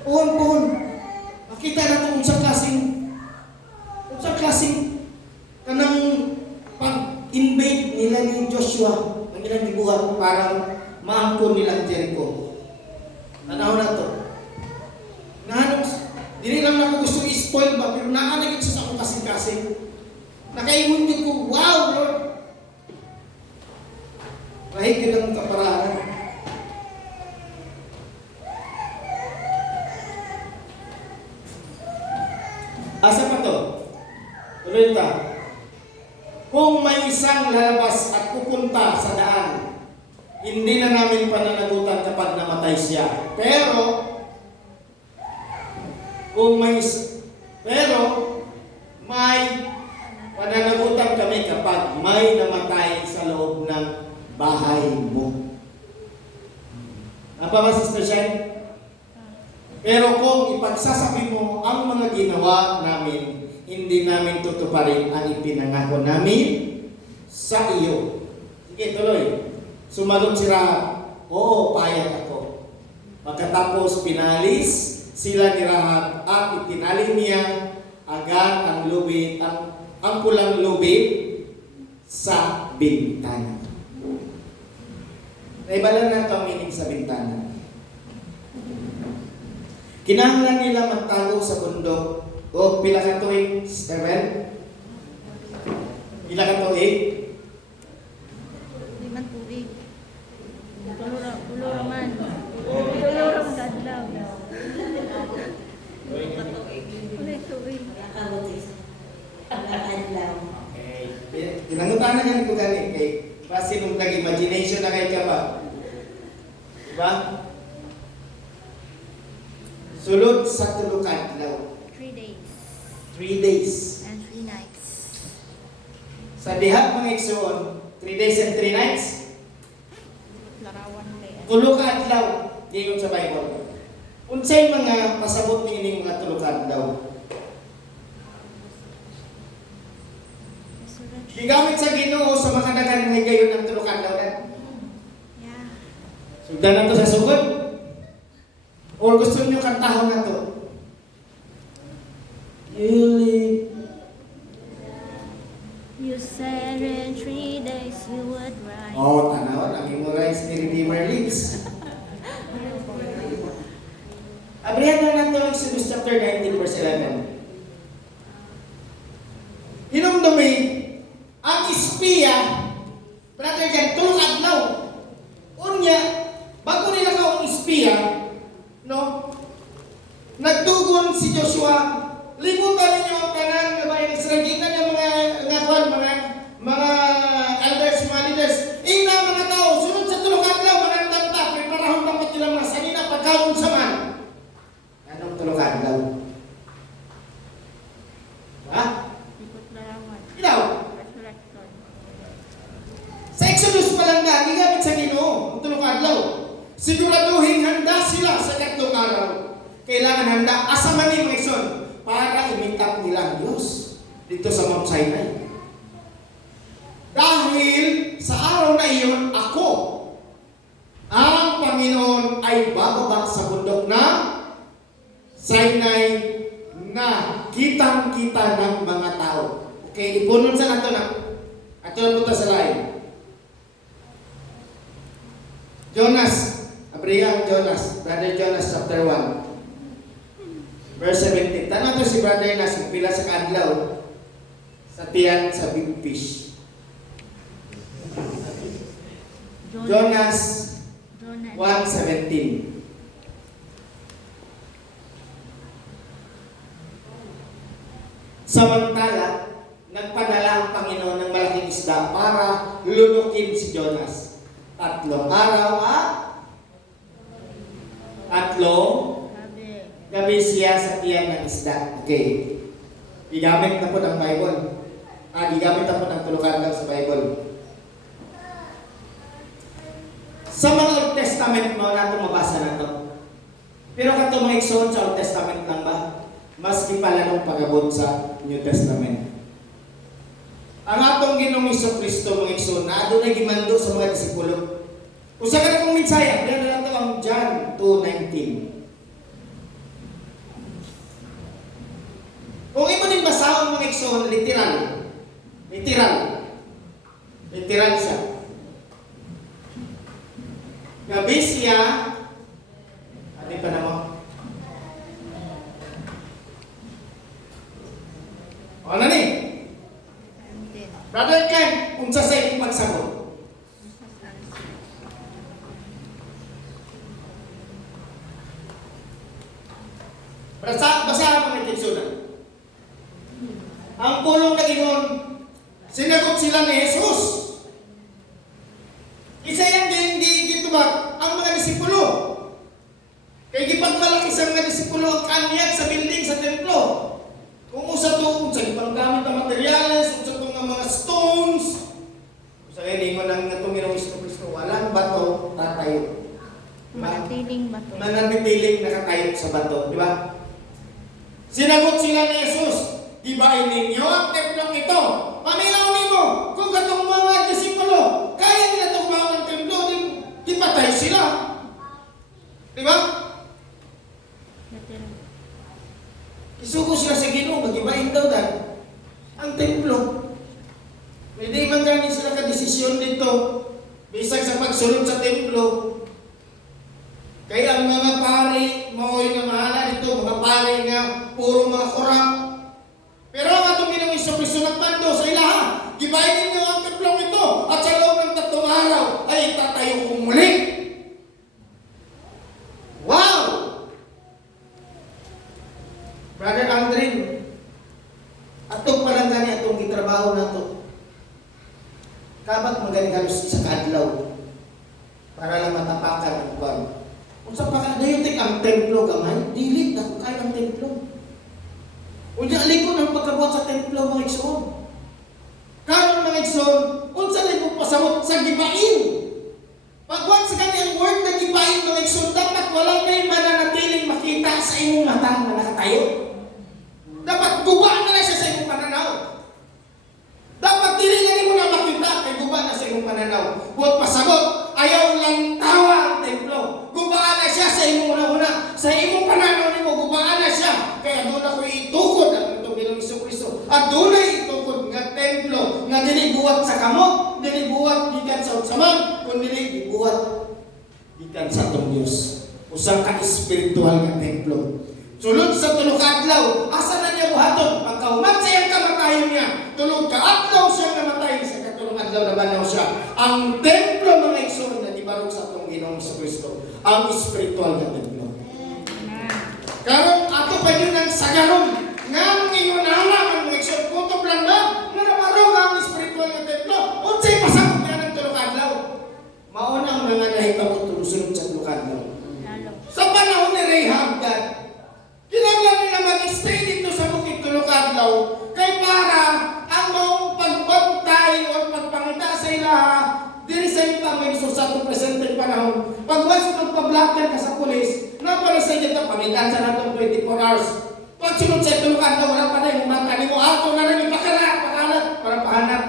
Puhon. Makita na ito kung sa klaseng kanang pag-invade nila ni Joshua ang ilang dibuhat para maangkon nila ang Jericho. Tanaw na ito. Dili lang na ako gusto i-spoil ba, pero nakanagit siya sa akong kasing-kasing. Nakaingon din ko, wow, Lord! Mahigit ang kaparahan. Asa pa to? Tuloy ta. Kung may isang lalabas at pupunta sa daan, hindi na namin pananagutan kapag namatay siya. Pero may pananagutan kami kapag may namatay sa loob ng bahay mo. Apa ba, Sister Shen? Pero kung ipagsasabi mo ang mga ginawa namin, hindi namin tutuparin ang ipinangako namin sa iyo. Sige, tuloy. Sumagot si Rahab, oo, payag ako. Pagkatapos pinalis sila ni Rahab at itinali niya agad ang lubid, ang pulang lubid sa bintana. Naibalan na ito ang meaning sa bintana. Kinahanglan nila magtago sa bundok. O pila ka tuig, Sister Bel? Pila ka tuig? 5 tuig. Tulo raman. Tulo raman kadlaw. Tuloy tuig. Okay. Tinangutanan yan ko gani kay kasi nung nag-imagination na kay ka ba? Diba? Sulod sa tulo ka adlaw. 3 days 3 days. and 3 nights. Sa diha mga igsoon, 3 days and 3 nights. Larawan day. Tulo ka adlaw giingon sa Bible. Unsay mga pasabot nining mga tulo ka adlaw? Resurrection. Gigamit sa Ginoo sa mga daghang mga gayon ng tulo ka adlaw na. Yeah. Sugdan na to sa sugod. O gusto niyo kantahon na to? You said in 3 days you would rise. Oh, tanawan, ang memorize ni Redeemer Leaks. Abrihan na nato ang Exodus chapter 19 verse 11. Hinumdumi, ang espiya, brother dyan, tulong adlaw. Unya, bago nila ka ang espiya, no? Nagtugon si Joshua, limutan ninyo ang tanan nga bayan ng Israel. Tingnan niyo mga elders, mga leaders. Ingna mga tao, sunod sa tulong adlaw, mga tanta, preparahon dapat nila mga sanina pagkaon sa man. Anong tulong adlaw? Ha? Ikot larawan. Ilaw. Resurrection. Sa Exodus pa lang na, gigamit sa Ginoo ang tulong adlaw. Siguraduhin handa sila sa katlong araw. Kailangan handa asaman ni mga igsoon para imitap nila ang Diyos dito sa Mount Sinai. Dahil sa araw na iyon, ako, ang Panginoon ay bababa sa bundok na Sinai na kitang-kita ng mga tao. Okay, ipunon sa nato na. Ato na punta sa lain. Jonas, Abraham Jonas, Brother Jonas chapter 1. Verse 17. Tanong to si Brother Nas, pila sa kadlaw sa tiyan sa big fish. Jonas 1:17. Samantala, nagpadala ang Panginoon ng malaking isda para lunukin si Jonas. 3 araw at 3 Sabi. gabi siya sa tiyan ng isda. Okay. Gigamit na po ng Bible. Gigamit na po ng tulukan daw sa Bible. Sa mga Old Testament mo na ito mabasa na ito. Pero kato mga igsoon sa Old Testament lang ba? Mas pala nung pagabot sa New Testament. Ang atong Ginoong Kristo mga igsoon na adunay gimando sa mga disipulo. Usa ka na kong minsaya, yan na lang ito ang John 2:19. Kung imo din basahon mga igsoon, literal siya. Gabi siya, ano pa na mo? O na ni? Brother Ken, unsa sa iyong pagsagot? Basahan mo ng Kitsunan. Ang pulong na Gingon, sinagot sila ni Jesus. Isa yan hindi gitubag ang mga disipulo. Kaya gipagmalaki sa mga disipulo ang kanyag sa building sa templo. Kung usa to, sa ipanggamit na materyales, usa to nga mga stones, sa hindi mo nang natungin ng Kristo, walang bato tatayo. Manatiling bato. Mananatiling nakatayo sa bato, di ba? Sinagot sila ni Jesus, gibain ninyo ang templong ito. Paminaw nimo kung katong mga disipulo, kaya nila itong mga templo, di patay sila. Di ba? Isugo sila sa Ginoo, magibain daw dahil ang templo. Hindi man gani sila ka-desisyon dito, bisag sa pagsulod sa templo. Kaya ang mga pari, maoy nga mahala dito, mga pari nga puro mga korang. Pero ang atong Ginoong Kristo nagpando sa ilaha, gibayin ninyo ang templong ito at sa loob ng 3 araw ay tatayo kong muli. Wow! Brother Andrin, atong palang gani atong gitrabaho na to. Kabag magaling halos sa kadlaw para lang matapakan ang kwan. Unsa pa ka dayon ang templo gamay? Dili na kay ang templo. Unya likod ang pagkabuhat sa templo mga igsoon. Karon mga igsoon, unsa lay mo pasabot sa gibain? Pagwan sa kaniyang word na gibain mga igsoon, dapat wala nay mananatiling makita sa imong mata nga nakatayo. Dapat guba na siya sa imong pananaw. Dapat dili na mo na makita kay guba na sa imong pananaw. Buot pasabot, ayaw lang tawa ang templo. Gubaan na siya sa imong una-una. Sa imong pananaw nimo gubaan na siya. Kaya doon ako itukod ang itong Ginoong Jesucristo. At doon ay itukod nga templo nga dili buhat sa kamot, dili buhat gikan sa utsaman, kun dili buhat gikan sa atong Dios. Usa ka espiritual nga templo. Sulod sa tulog adlaw, asa na niya buhaton? Pagkahuman sa iyang kamatayon niya, tulog ka adlaw siya namatay sa katulong adlaw na banaw siya. Ang templo mga igsoon na gibarog sa atong Ginoong Jesucristo, ang espiritual na templo. Karon ato pa yun ang sagaron nga ingunana ang mga igsoon kutob lang na nga nabarog ang espiritual na templo. Unsay pasabot niya ng tulog adlaw? Mauna ang mga nahitabo tulusunod sa tulog adlaw. Sa panahon ni Rahab dad, kinanglan nila mag-stay dito sa bukid tulog adlaw kay para ang maong pagbantay o pagpangita sa ila diri sa itang may gusto sa itong presenteng panahon. Pag once magpablatter ka sa pulis, na para sa inyo ito, pamitan sa natong 24 hours. Pag sunod sa tulog adlaw, wala pa na yung mata ni mo, ato na rin ipakalat para pahanap.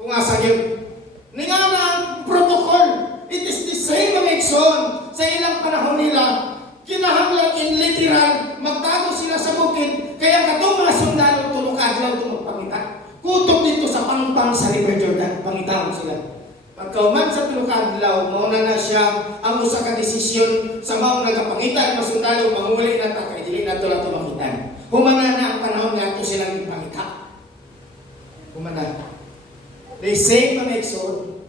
Kung asa yun. Nga na ang protocol, it is the same mga igsoon sa ilang panahon nila. Kinahanglan in literal, magtago sila sa bukid, kaya katong mga sundalo tulog adlaw tumagpangita. Kutob dito sa pangpang sa River Jordan, pangitaw sila. Pagkauman sa tulog adlaw, mauna na siya ang usa ka desisyon sa maong nagapangita ang mga sundalo, manguli na ta kay dili nato lang tumakitan. Humana na ang panahon nga ato silang ipangita. Humana. They say mga igsoon,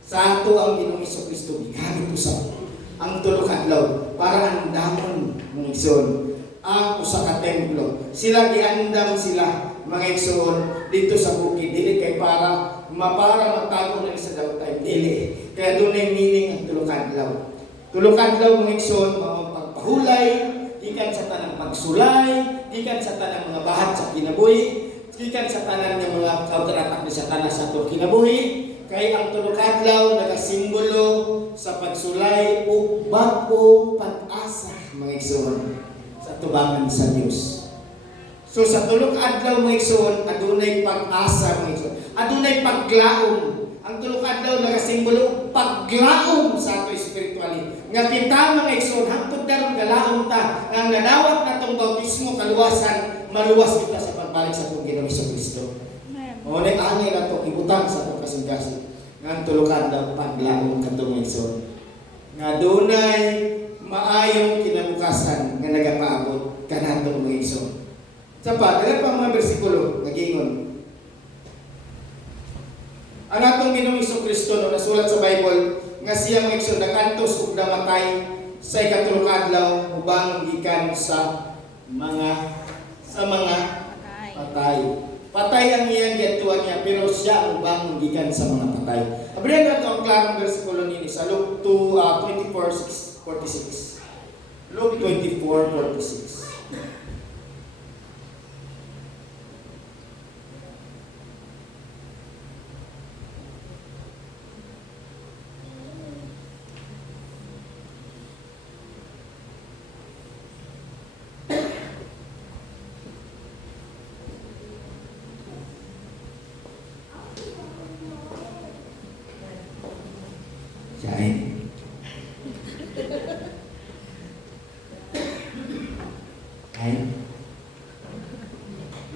sa ato ang Ginoong Jesucristo, gigamit usab ang tulog adlaw para andamon mga igsoon ang usa ka templo. Sila giandam sila mga igsoon dito sa bukid, dili kay para magtago na sa dawtay, dili. Kaya doon ay meaning ang tulog adlaw. Tulog adlaw mga igsoon, mga pagpahulay, ikan sa tanang pagsulay, ikan sa tanang mga bahat sa kinabuhi, ikan sa tanang ng mga kautratak sa tanang sa itong kinabuhi. Kay ang tulog adlaw nagasimbolo sa pagsulay ug bag-ong pag-asa mga igsoon sa tubangan sa Dios. So sa tulog adlaw mga igsoon, adunay pag-asa mga igsoon. Adunay paglaom. Ang tulog adlaw nagasimbolo paglaom sa ato espiritually. Nga kita mga igsoon hangtod karon galaom ta nga nadawat natong bautismo kaluwasan, maluwas kita sa pagbalik sa atong Ginoong Jesucristo. O na angay na ito, ibutang sa itong kasing-kasing. Nga tulukan daw paglaong katong igsoon. Nga dunay maayong kinabukasan nga nagapaabot kanatong mga igsoon. Sa pa, dala pa mga bersikulo, nagingon. Ang atong Ginoong Jesucristo no, nasulat sa Bible, nga siya mga igsoon, nakantos ug namatay sa ikatulong adlaw ubang gikan sa mga patay. Patay ang iyang gatuan niya, pero siya ang bangon gikan sa mga patay. Abrihan nato ang klarong bersikulo nini sa Luke 24:46. Luke 24:46.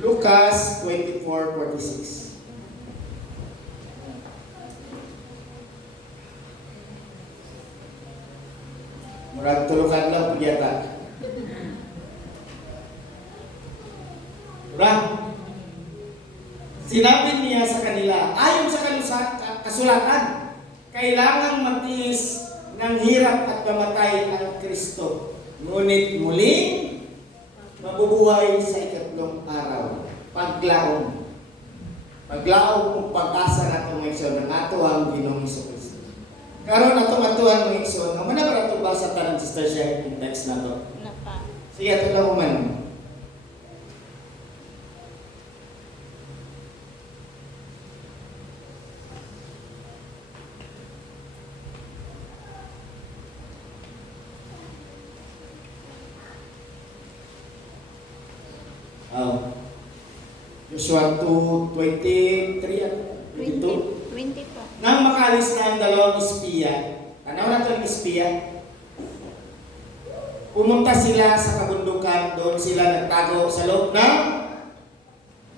Lucas 24:46. Murag tulukan lang punyata. Murag sinabi niya sa kanila, ayon sa kasulatan, kailangang matiis ng hirap at mamatay ang Kristo. Ngunit muling mabubuhay sa ikatlong araw. Paglaom. Paglaom kung pag-asa na itong ng ato ang Ginoong Jesucristo. Karon atong atuan mga igsoon, nga man ba ato basa tanang Sister Share yung text na to. Napa. Sige, ato lang man. Joshua 2:23 at 22. 20 po. Nang makalis na ang dalawang espiya, tanaw na ito ang espiya, pumunta sila sa kabundukan, doon sila nagtago sa loob ng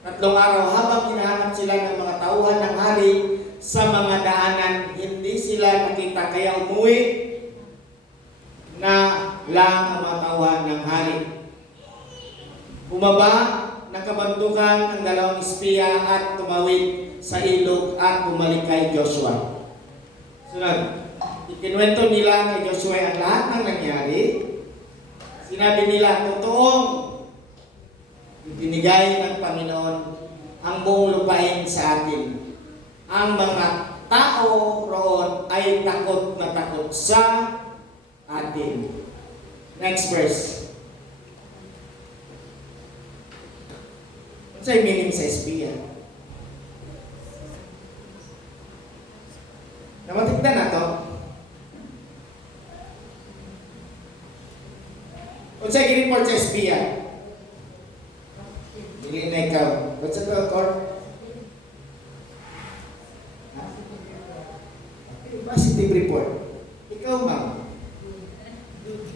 3 araw habang hinahanap sila ng mga tauhan ng hari sa mga daanan. Hindi sila nakita kaya umuwi na lang ang mga tauhan ng hari. Bumaba, nakabandukan ang dalawang espiya at tumawid sa ilog at bumalik kay Joshua. Sunod, ikinuwento nila kay Joshua ang lahat ng nangyari. Sinabi nila, totoong ibinigay ng Panginoon ang buong lupain sa atin. Ang mga tao roon ay takot na takot sa atin. Next verse. Ano sa'yo meaning sa espiya? Namatigdan na to. Ano sa'yo report sa espiya? Hindi na ikaw. What's the record? Positive report. Ikaw, ma'am.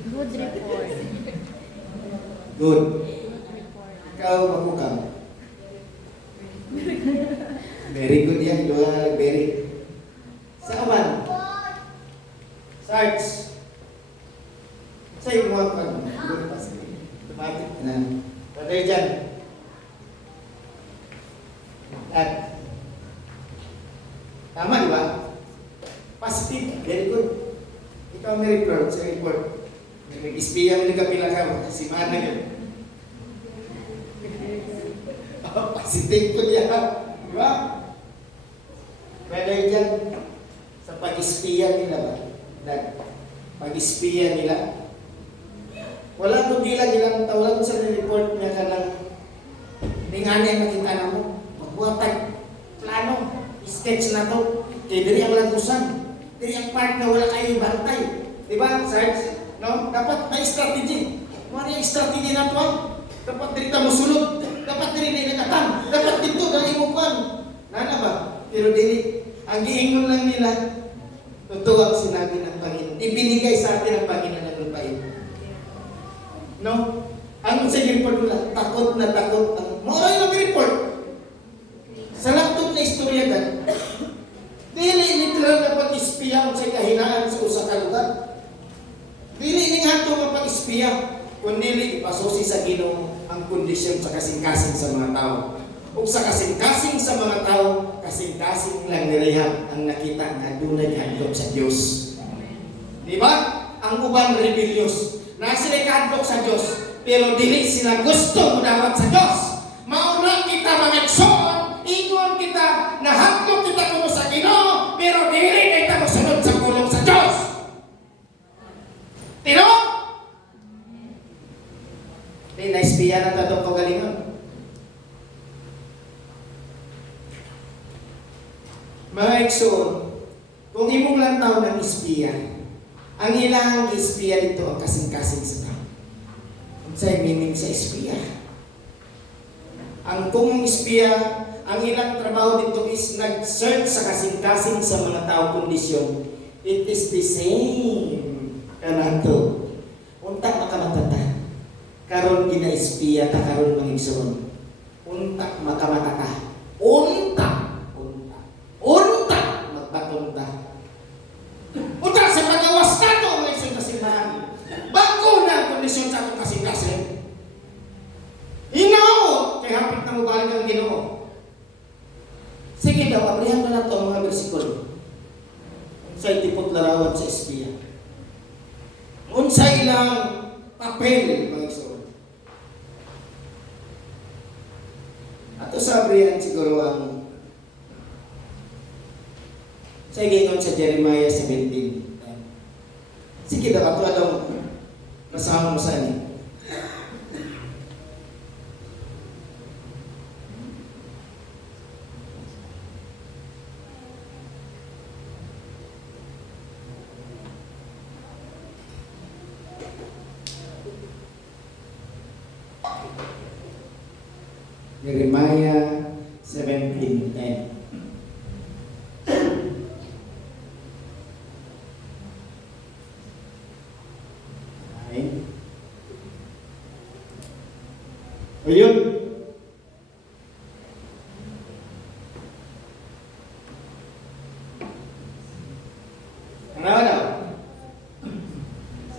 Good report. Good. Good report. Ikaw, magukam. Very good yan. Dua very. Sa aman. Sarge. Sa'yo mo ang good positive. Automatic na. Brother dyan. At tama, di ba? Positive, very good. Ikaw may report sa report. Nag-espiya mo kapila ka, si Mana yun. Positive ko niya. Di ba? Pwede dyan, sa pag-espiya nila ba? Pag-espiya nila. Wala ko gila-gilang wala ko sa report niya ka ng ningani ang nakita na mo. Magbuhatag plano, sketch na to. Kaya diri ang lagusan. Diri ang part na wala kayo bantay. Diba, Sarge? No? Dapat may strategy. Ano yung strategy na to? Dapat diri ta musulod. Dapat diri na nakatan. Dapat dito na imupan. Nana ba? Pero dili. Ang giingon lang nila, totoo ang sinabi ng Panginoon. Ibinigay sa atin ang Panginoon ng lupain. No? Ang sa report nila, takot na takot. Mora yung report. Sa laptop na istorya gan. Dili literal na pag-espiya sa kahinaan sa usa ka lugar. Dili ning ato nga pag-espiya, kundi ipasusi sa Ginoo ang kondisyon sa kasing-kasing sa mga tao. Ug sa kasing-kasing sa mga tao, kasing-kasing lang nilihab ang nakita nga dunay hadlok sa Dios. Di ba? Ang uban rebellious. Na sila kadlok sa Dios, pero dili sila gusto mudawat sa Dios. Mauna kita magagsoon, ingon kita, nahadlok kita kuno sa Ginoo, pero dili kita mosunod sa pulong sa Dios. Tino? Di na-espiya na tatong kagalingon. Mga igsoon, kung imong lantaw ng espiya, ang ilang espiya dito ang kasing-kasing sa tao. Ang sa'yo meaning sa espiya. Ang kung espiya, ang ilang trabaho dito is nag-search sa kasing-kasing sa mga tao kondisyon. It is the same. Kanato. Untak makamatata. Karon gina-espiya ta karon mga igsoon. Untak makamatata. Untak magbatong ta. Untak sa pagawas nato ang isang kasimbahan. Bago na ang kondisyon sa atong kasing-kasing. Hinaot! Kaya hapit na mabalik ang Ginoo. Sige daw, abrihan na lang ito ang mga bersikulo. Unsay tipot larawan sa espiya. Unsay ilang papel, mga igsoon. Ato sa abrihan siguro ang Sa gingon sa Jeremiah 17. Sige daw, ato anong masama mo sa ani. Jeremiah 17:10. Ay. Ayun. Ano daw?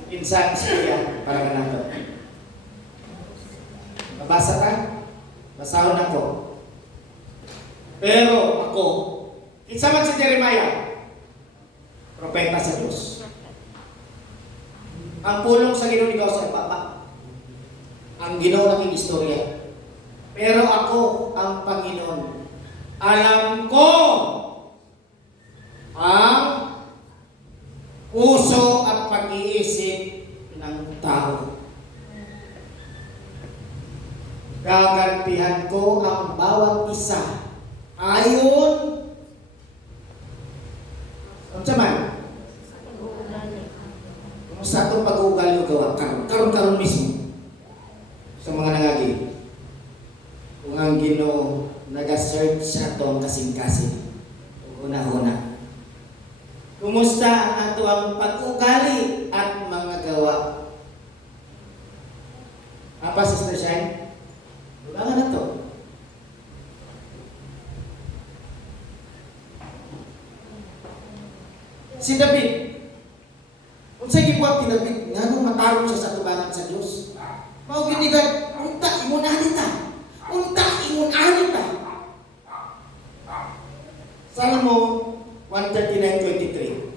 Insan siya para kanato. Mabasa ka? Basahon ako. Pero ako, kinsa man si Jeremiah, propeta sa Diyos. Ang pulong sa Ginoo ikaw sa Papa. Ang Ginoo ng istorya. Pero ako ang Panginoon. Alam ko ang puso at pag-iisip ng tao. Gagantihan ko ang bawat isa ayon sa man. Kung sa itong pag-uugali o gawa, karon mismo sa mga nangagi. Kung ang Ginoo nag-search sa itong kasing-kasing, una-una. Kumusta ang ato ang pag-ugali at mga gawa? Apa, Sister Shine? Wala na to. Si David, kung sa gibuhat ni David, nga nung matarong siya sa tubangan sa Diyos, mao ginigan, unta, ingon anita. Unta, ingon anita. Salmo 139:23.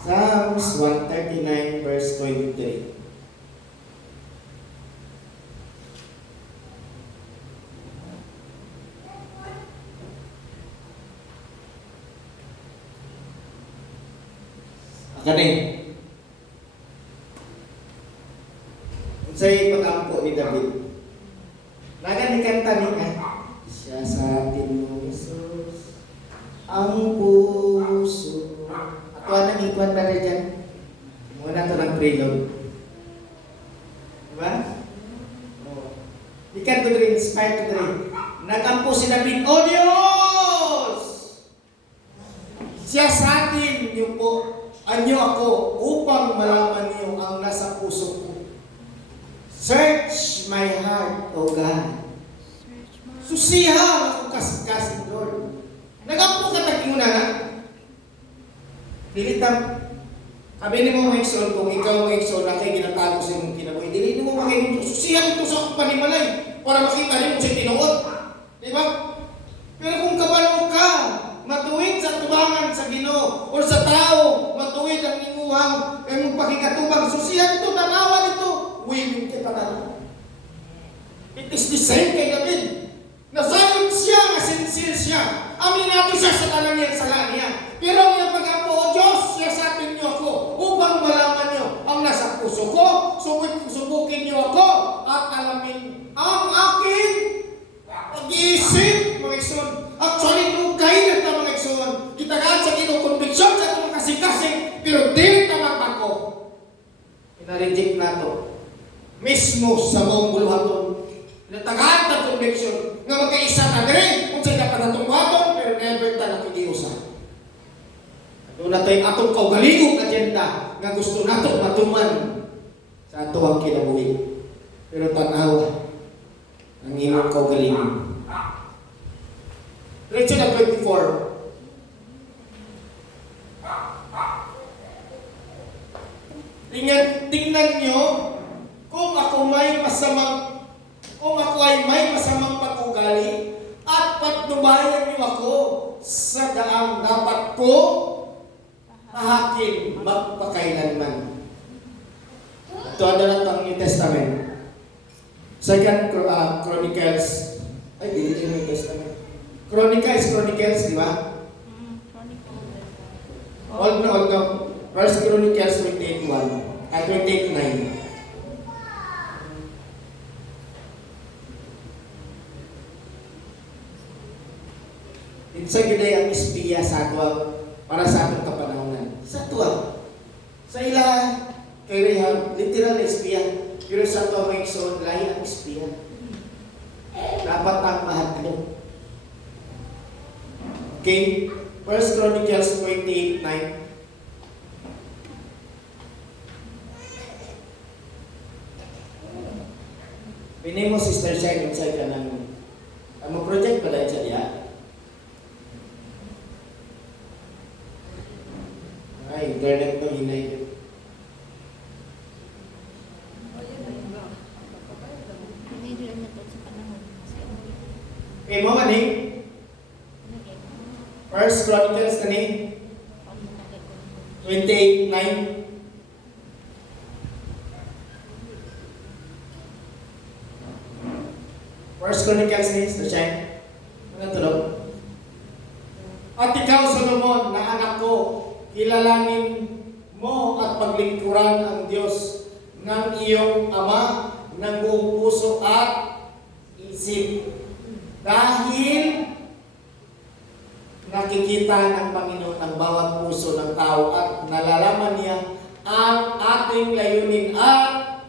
Psalms 139 verse 23. Akanin. Unsay pag-ampo ni David. Nagan ni kanta niya. Siya sa atin mo, Jesus, ang puso. Ako ang ikwan ba rin dyan? Muna ito ng prelude. Diba? Ikan to rin, inspired to rin. Nagampo si David, O Diyos! Siya sa atin, niyo po, anyo ako, upang malaman niyo ang nasa puso ko. Search my heart, O God. Susiha ako kasing Lord. Nagampo ka tag-inguna na? Dilitam, sabi ni mo Mexon, kung ikaw Mexon, na kayo ginatago sa iyong kinabuhi, dili mo makikita, susihan ito sa panimalay para makita rin mo sa tinuod. Di ba? Pero kung kabalo ka, matuwid sa tubangan sa Ginoo o sa tao, matuwid ang imuhang pakikatubang, susihan ito, tanawan ito, willing kay patala. It is the same kay David. Nasayod siya, nasinsil siya. Aminado siya sa talang niya, sa laan niya. Pero ang iyang pag-ampo, O Diyos, siyasatin niyo ako upang malaman niyo ang nasa puso ko. Subukin niyo ako at alamin ang aking pag-iisip, mga ikson. Actually, nugay na ito, mga ikson. Kitagaan sa kinukonviksyon sa itong kasing-kasing, pero di tamang ako. Pinareject na ito. Mismo sa mong buluhaton. Natagaan na conviction nga magkaisa na rin kung sa'yo dapat natong buhaton, pero never ta nakikiusa. Doon na tayong atong kaugaligong agenda nga gusto nato matuman sa ato ang kinabuhi. Pero tanawa ang imong kaugalingon. Diretso na 24. Tingnan nyo kung ako may masamang kung ako ay may masamang pag-ugali, at patnubayan niyo ako sa daang dapat ko ahakin magpakailanman. Ito na ang New Testament. Second Chronicles, ay, hindi yung New Testament. Chronicles, di ba? Old na. First Chronicles 28:1, ay 28:9. Sa giday ang espiya sa atwa para sa atong kapanahonan. Sa atwa. Sa ila kay Rahab, literal na espiya. Pero sa atwa may igsoon, lahi ang espiya. Dapat ang mahal. Okay, 1 Chronicles 28:9. Pinay mo, Sister Shine, inside ka ng project pala siya diya. Ay, internet mo, hinay. Okay, mo man First Chronicles kani 28:9. First Chronicles ni Sister Shine. Ano tulog? At ikaw, Solomon, na anak ko, kilalanin mo at paglingkuran ang Diyos ng iyong ama ng buong puso at isip. Dahil nakikita ng Panginoon ang bawat puso ng tao at nalalaman niya ang ating layunin at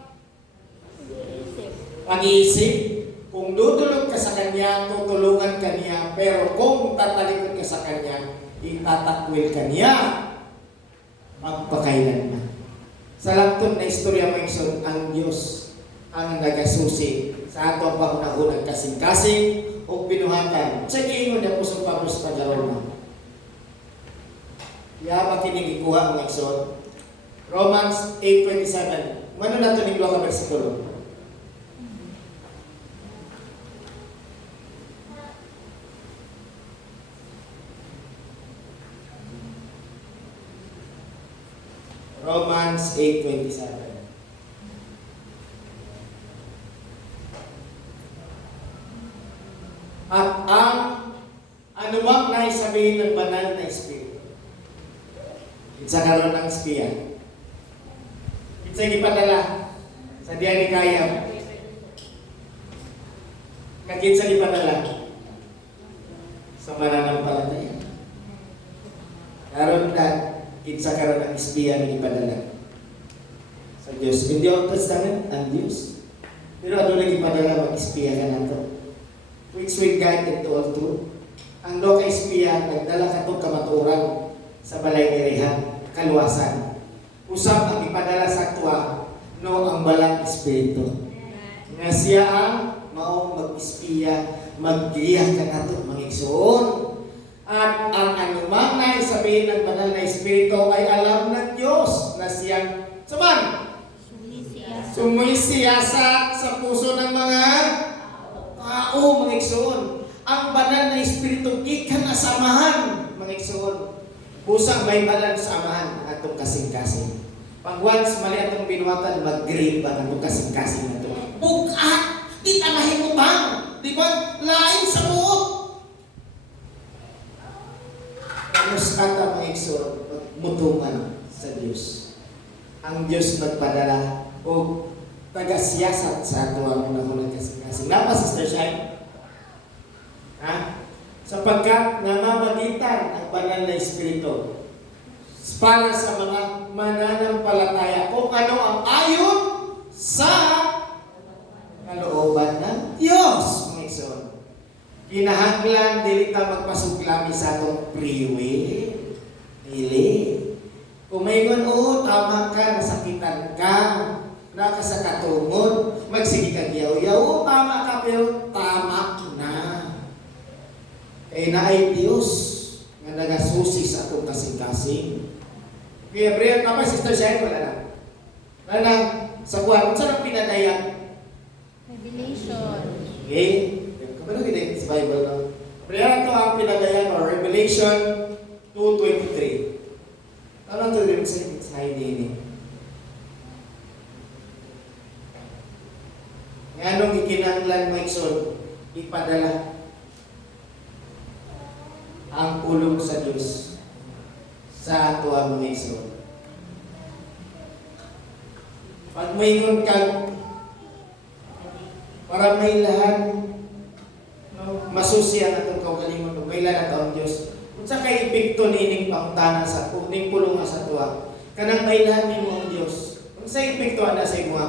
pag-iisip. Kung dudulog ka sa Kanya, tutulungan ka niya. Pero kung tatalikod ka sa Kanya, itatakwil ka niya magpakailanman. Sa langtod na istorya mo ang Diyos ang nagasusi sa atong pangunahunang kasing-kasing o binuhatan. Sa giingon na pusong Pablo sa Pag-Roma. Yaba kining ikuha ang Exod. Romans 8:27. Mano na ito ning 2 ka bersikulo? Romans 8:27. At ang anumang naisabihin ng banal na Espiritu, sa karon ng espiya, sa gipadala sa diyan ni Kaya, sa gipadala sa mananampalataya. Karon na kinsa karon ang espiya ni ipadala sa Dios. In the Old Testament, ang Dios. Pero ano lagi ipadala mag-espiya ka nato? Which will guide into all truth. Ang do ka espiya, nagdala ka itong kamaturan sa balay ni Rahab, kaluwasan. Usap ang ipadala sa atwa, no ang balang espiritu. Nga siya ang maong mag-espiya, mag-giya ka nato, mag-igsoon. At ang anumang naisabihin ng banal na Espiritu ay alam ng Diyos na siyang saman sumisiyasat sa puso ng mga tao, mga igsoon. Ang banal na Espiritu ikan asamahan, mga igsoon. Busang may banal samahan atong kasing-kasing. Pag once mali atong binuhatan, mag-grade ba atong kasing-kasing na ito? Bukat! Di tanahin mo bang? Di ba? Lain sa buot! Kamus kata mga igsoon, mutuman sa Diyos. Ang Diyos nagpadala o taga-siyasat sa ato ang unang kasing-kasing. Napa, Sister Shine? Ha? Sapagkat namamagitan ang banal na Espiritu para sa mga mananampalataya kung ano ang ayon sa kalooban ng Diyos, mga igsoon. Kinahanglan dili ta magpasuglami sa atong free will. Dili. Kung may oo, tama ka, nasakitan ka, nakasakatungod, magsige ka yaw-yaw, tama ka, pero tama na. Kaya na ay Diyos nga nagasusi sa atong kasing-kasing. Kaya Brian, kapag Sister Shine, wala na. Wala na, sa kuwan, saan ang pinadayan? Revelation. Okay? Kapag nag sa Bible na. Pero ito ang pinagayan o Revelation 2:23. Ano ito din sa hindi? Anong ikinanglan mo ikson? Ipadala ang pulong sa Diyos sa ato ang mga ikson. Pag mayroon kang para may lahat masusi ang atong kaugalingon may lahat ang Diyos. Kung sa kay epekto nining pangutanan sa ning pulong sa tuwa, kanang may lahat nimo ang Diyos. Kung sa epekto ana sa imo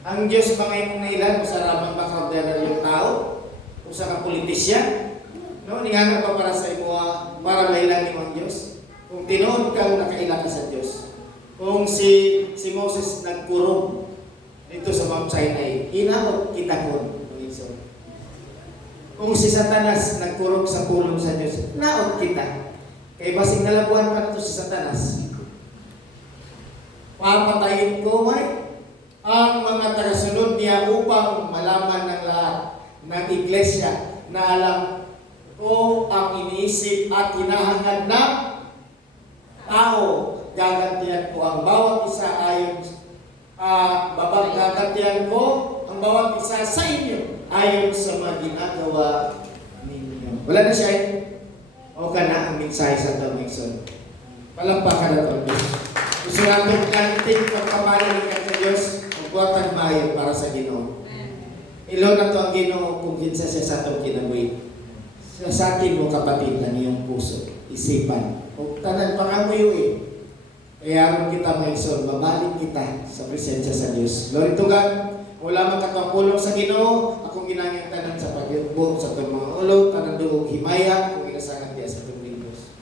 ang Diyos mga imong nailan sa ramang makaordenar yung tao o sa kapolitisyan, no? Ningana pa para sa imo para mailan nimo ang Diyos. Kung tinuod kang nakaila ka sa Diyos. Kung si Moses nagkurong dito sa Mount Sinai, inaot kita kon. Kung si Satanas nagkurong sa pulong sa Diyos, naot kita. Kaya basing nalabuan pa na ito si Satanas. Papatayin ko, ang mga tagasunod niya upang malaman ng lahat ng iglesia na alam ko ang iniisip at hinahangad ng tao. Gagantihan ko ang bawat isa ayon gagantihan ko ang bawat isa sa inyo ayon sa mga ginagawa ninyo. Wala na siya o ka na ang mensahe sa Tomixon. Palampakan na ito. Gusto natin kanting pagpapalalim ka sa Diyos, magbuwatan mayo para sa Ginoo. Ilo na ito ang Ginoo kung hinsa siya sa itong kinabuhi. Sa atin mo kapatid na niyong puso, isipan. O tanan pangamuyo Kaya ron kita maigsoon, babalik kita sa presensya sa Diyos. Glory to God. Wala makatapulong sa Ginoo, akong ginangin tanan sa pagyugbo sa itong mga ulo, tanan doong himaya, kung inasangan diya sa itong Diyos.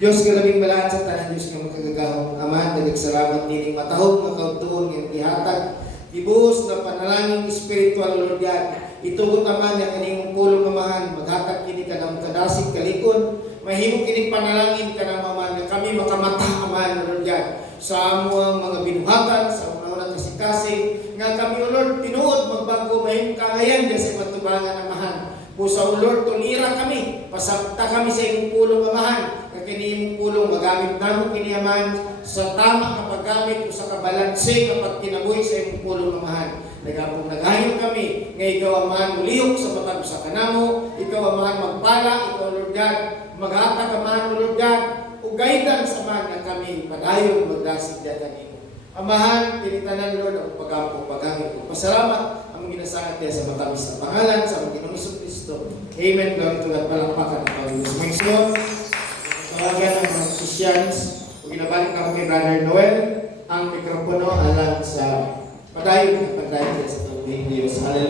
Diyos kalabing balaan sa tanan Diyos nga makagagahong Ama, salamat nining matahog nga kauntuon ng ihatag. Ibuhos na panalangin spiritual, Lord God. Itugot naman na kaning pulong mamahan, maghatag kini ka ng kadasig kalikon. Mahimong kining panalangin ka ng mamahan na kami makamata, Ama, Lord God. Sa amo ang mga binuhatan, sa mga unang kasing-kasing, nga kami, O Lord, tinuod magbago, mahimong kangayan kasi matubangan amahan. Pusa, O Lord, tunira kami, pasakta kami sa iyong pulong amahan, kakinihimong pulong magamit namo kiniyaman sa tama na paggamit o sa kabalanse kapag kinabuhi sa iyong pulong amahan. Nagapong naghayon kami, nga ikaw amahan mulihok sa matag sa kanamo, ikaw amahan magpala, ikaw Lord God, maghatag amahan Lord God, o guidance amahan na kami, padayon magdasig dyan kanino. Amahan, pinitanan Lord, ang pag-ampo, pag-hangin ko. Pasalamat ang ginasangat niya sa matamis na pangalan, sa mga Ginoong Kristo. Amen. Glory to God. Palakpakan ang Panginoon. Ngayon, tawagan ng mga Christians, kung ginabalik ako kay Brother Noel, ang mikropono alang sa padayon niya sa tuwing Diyos. Hallelujah.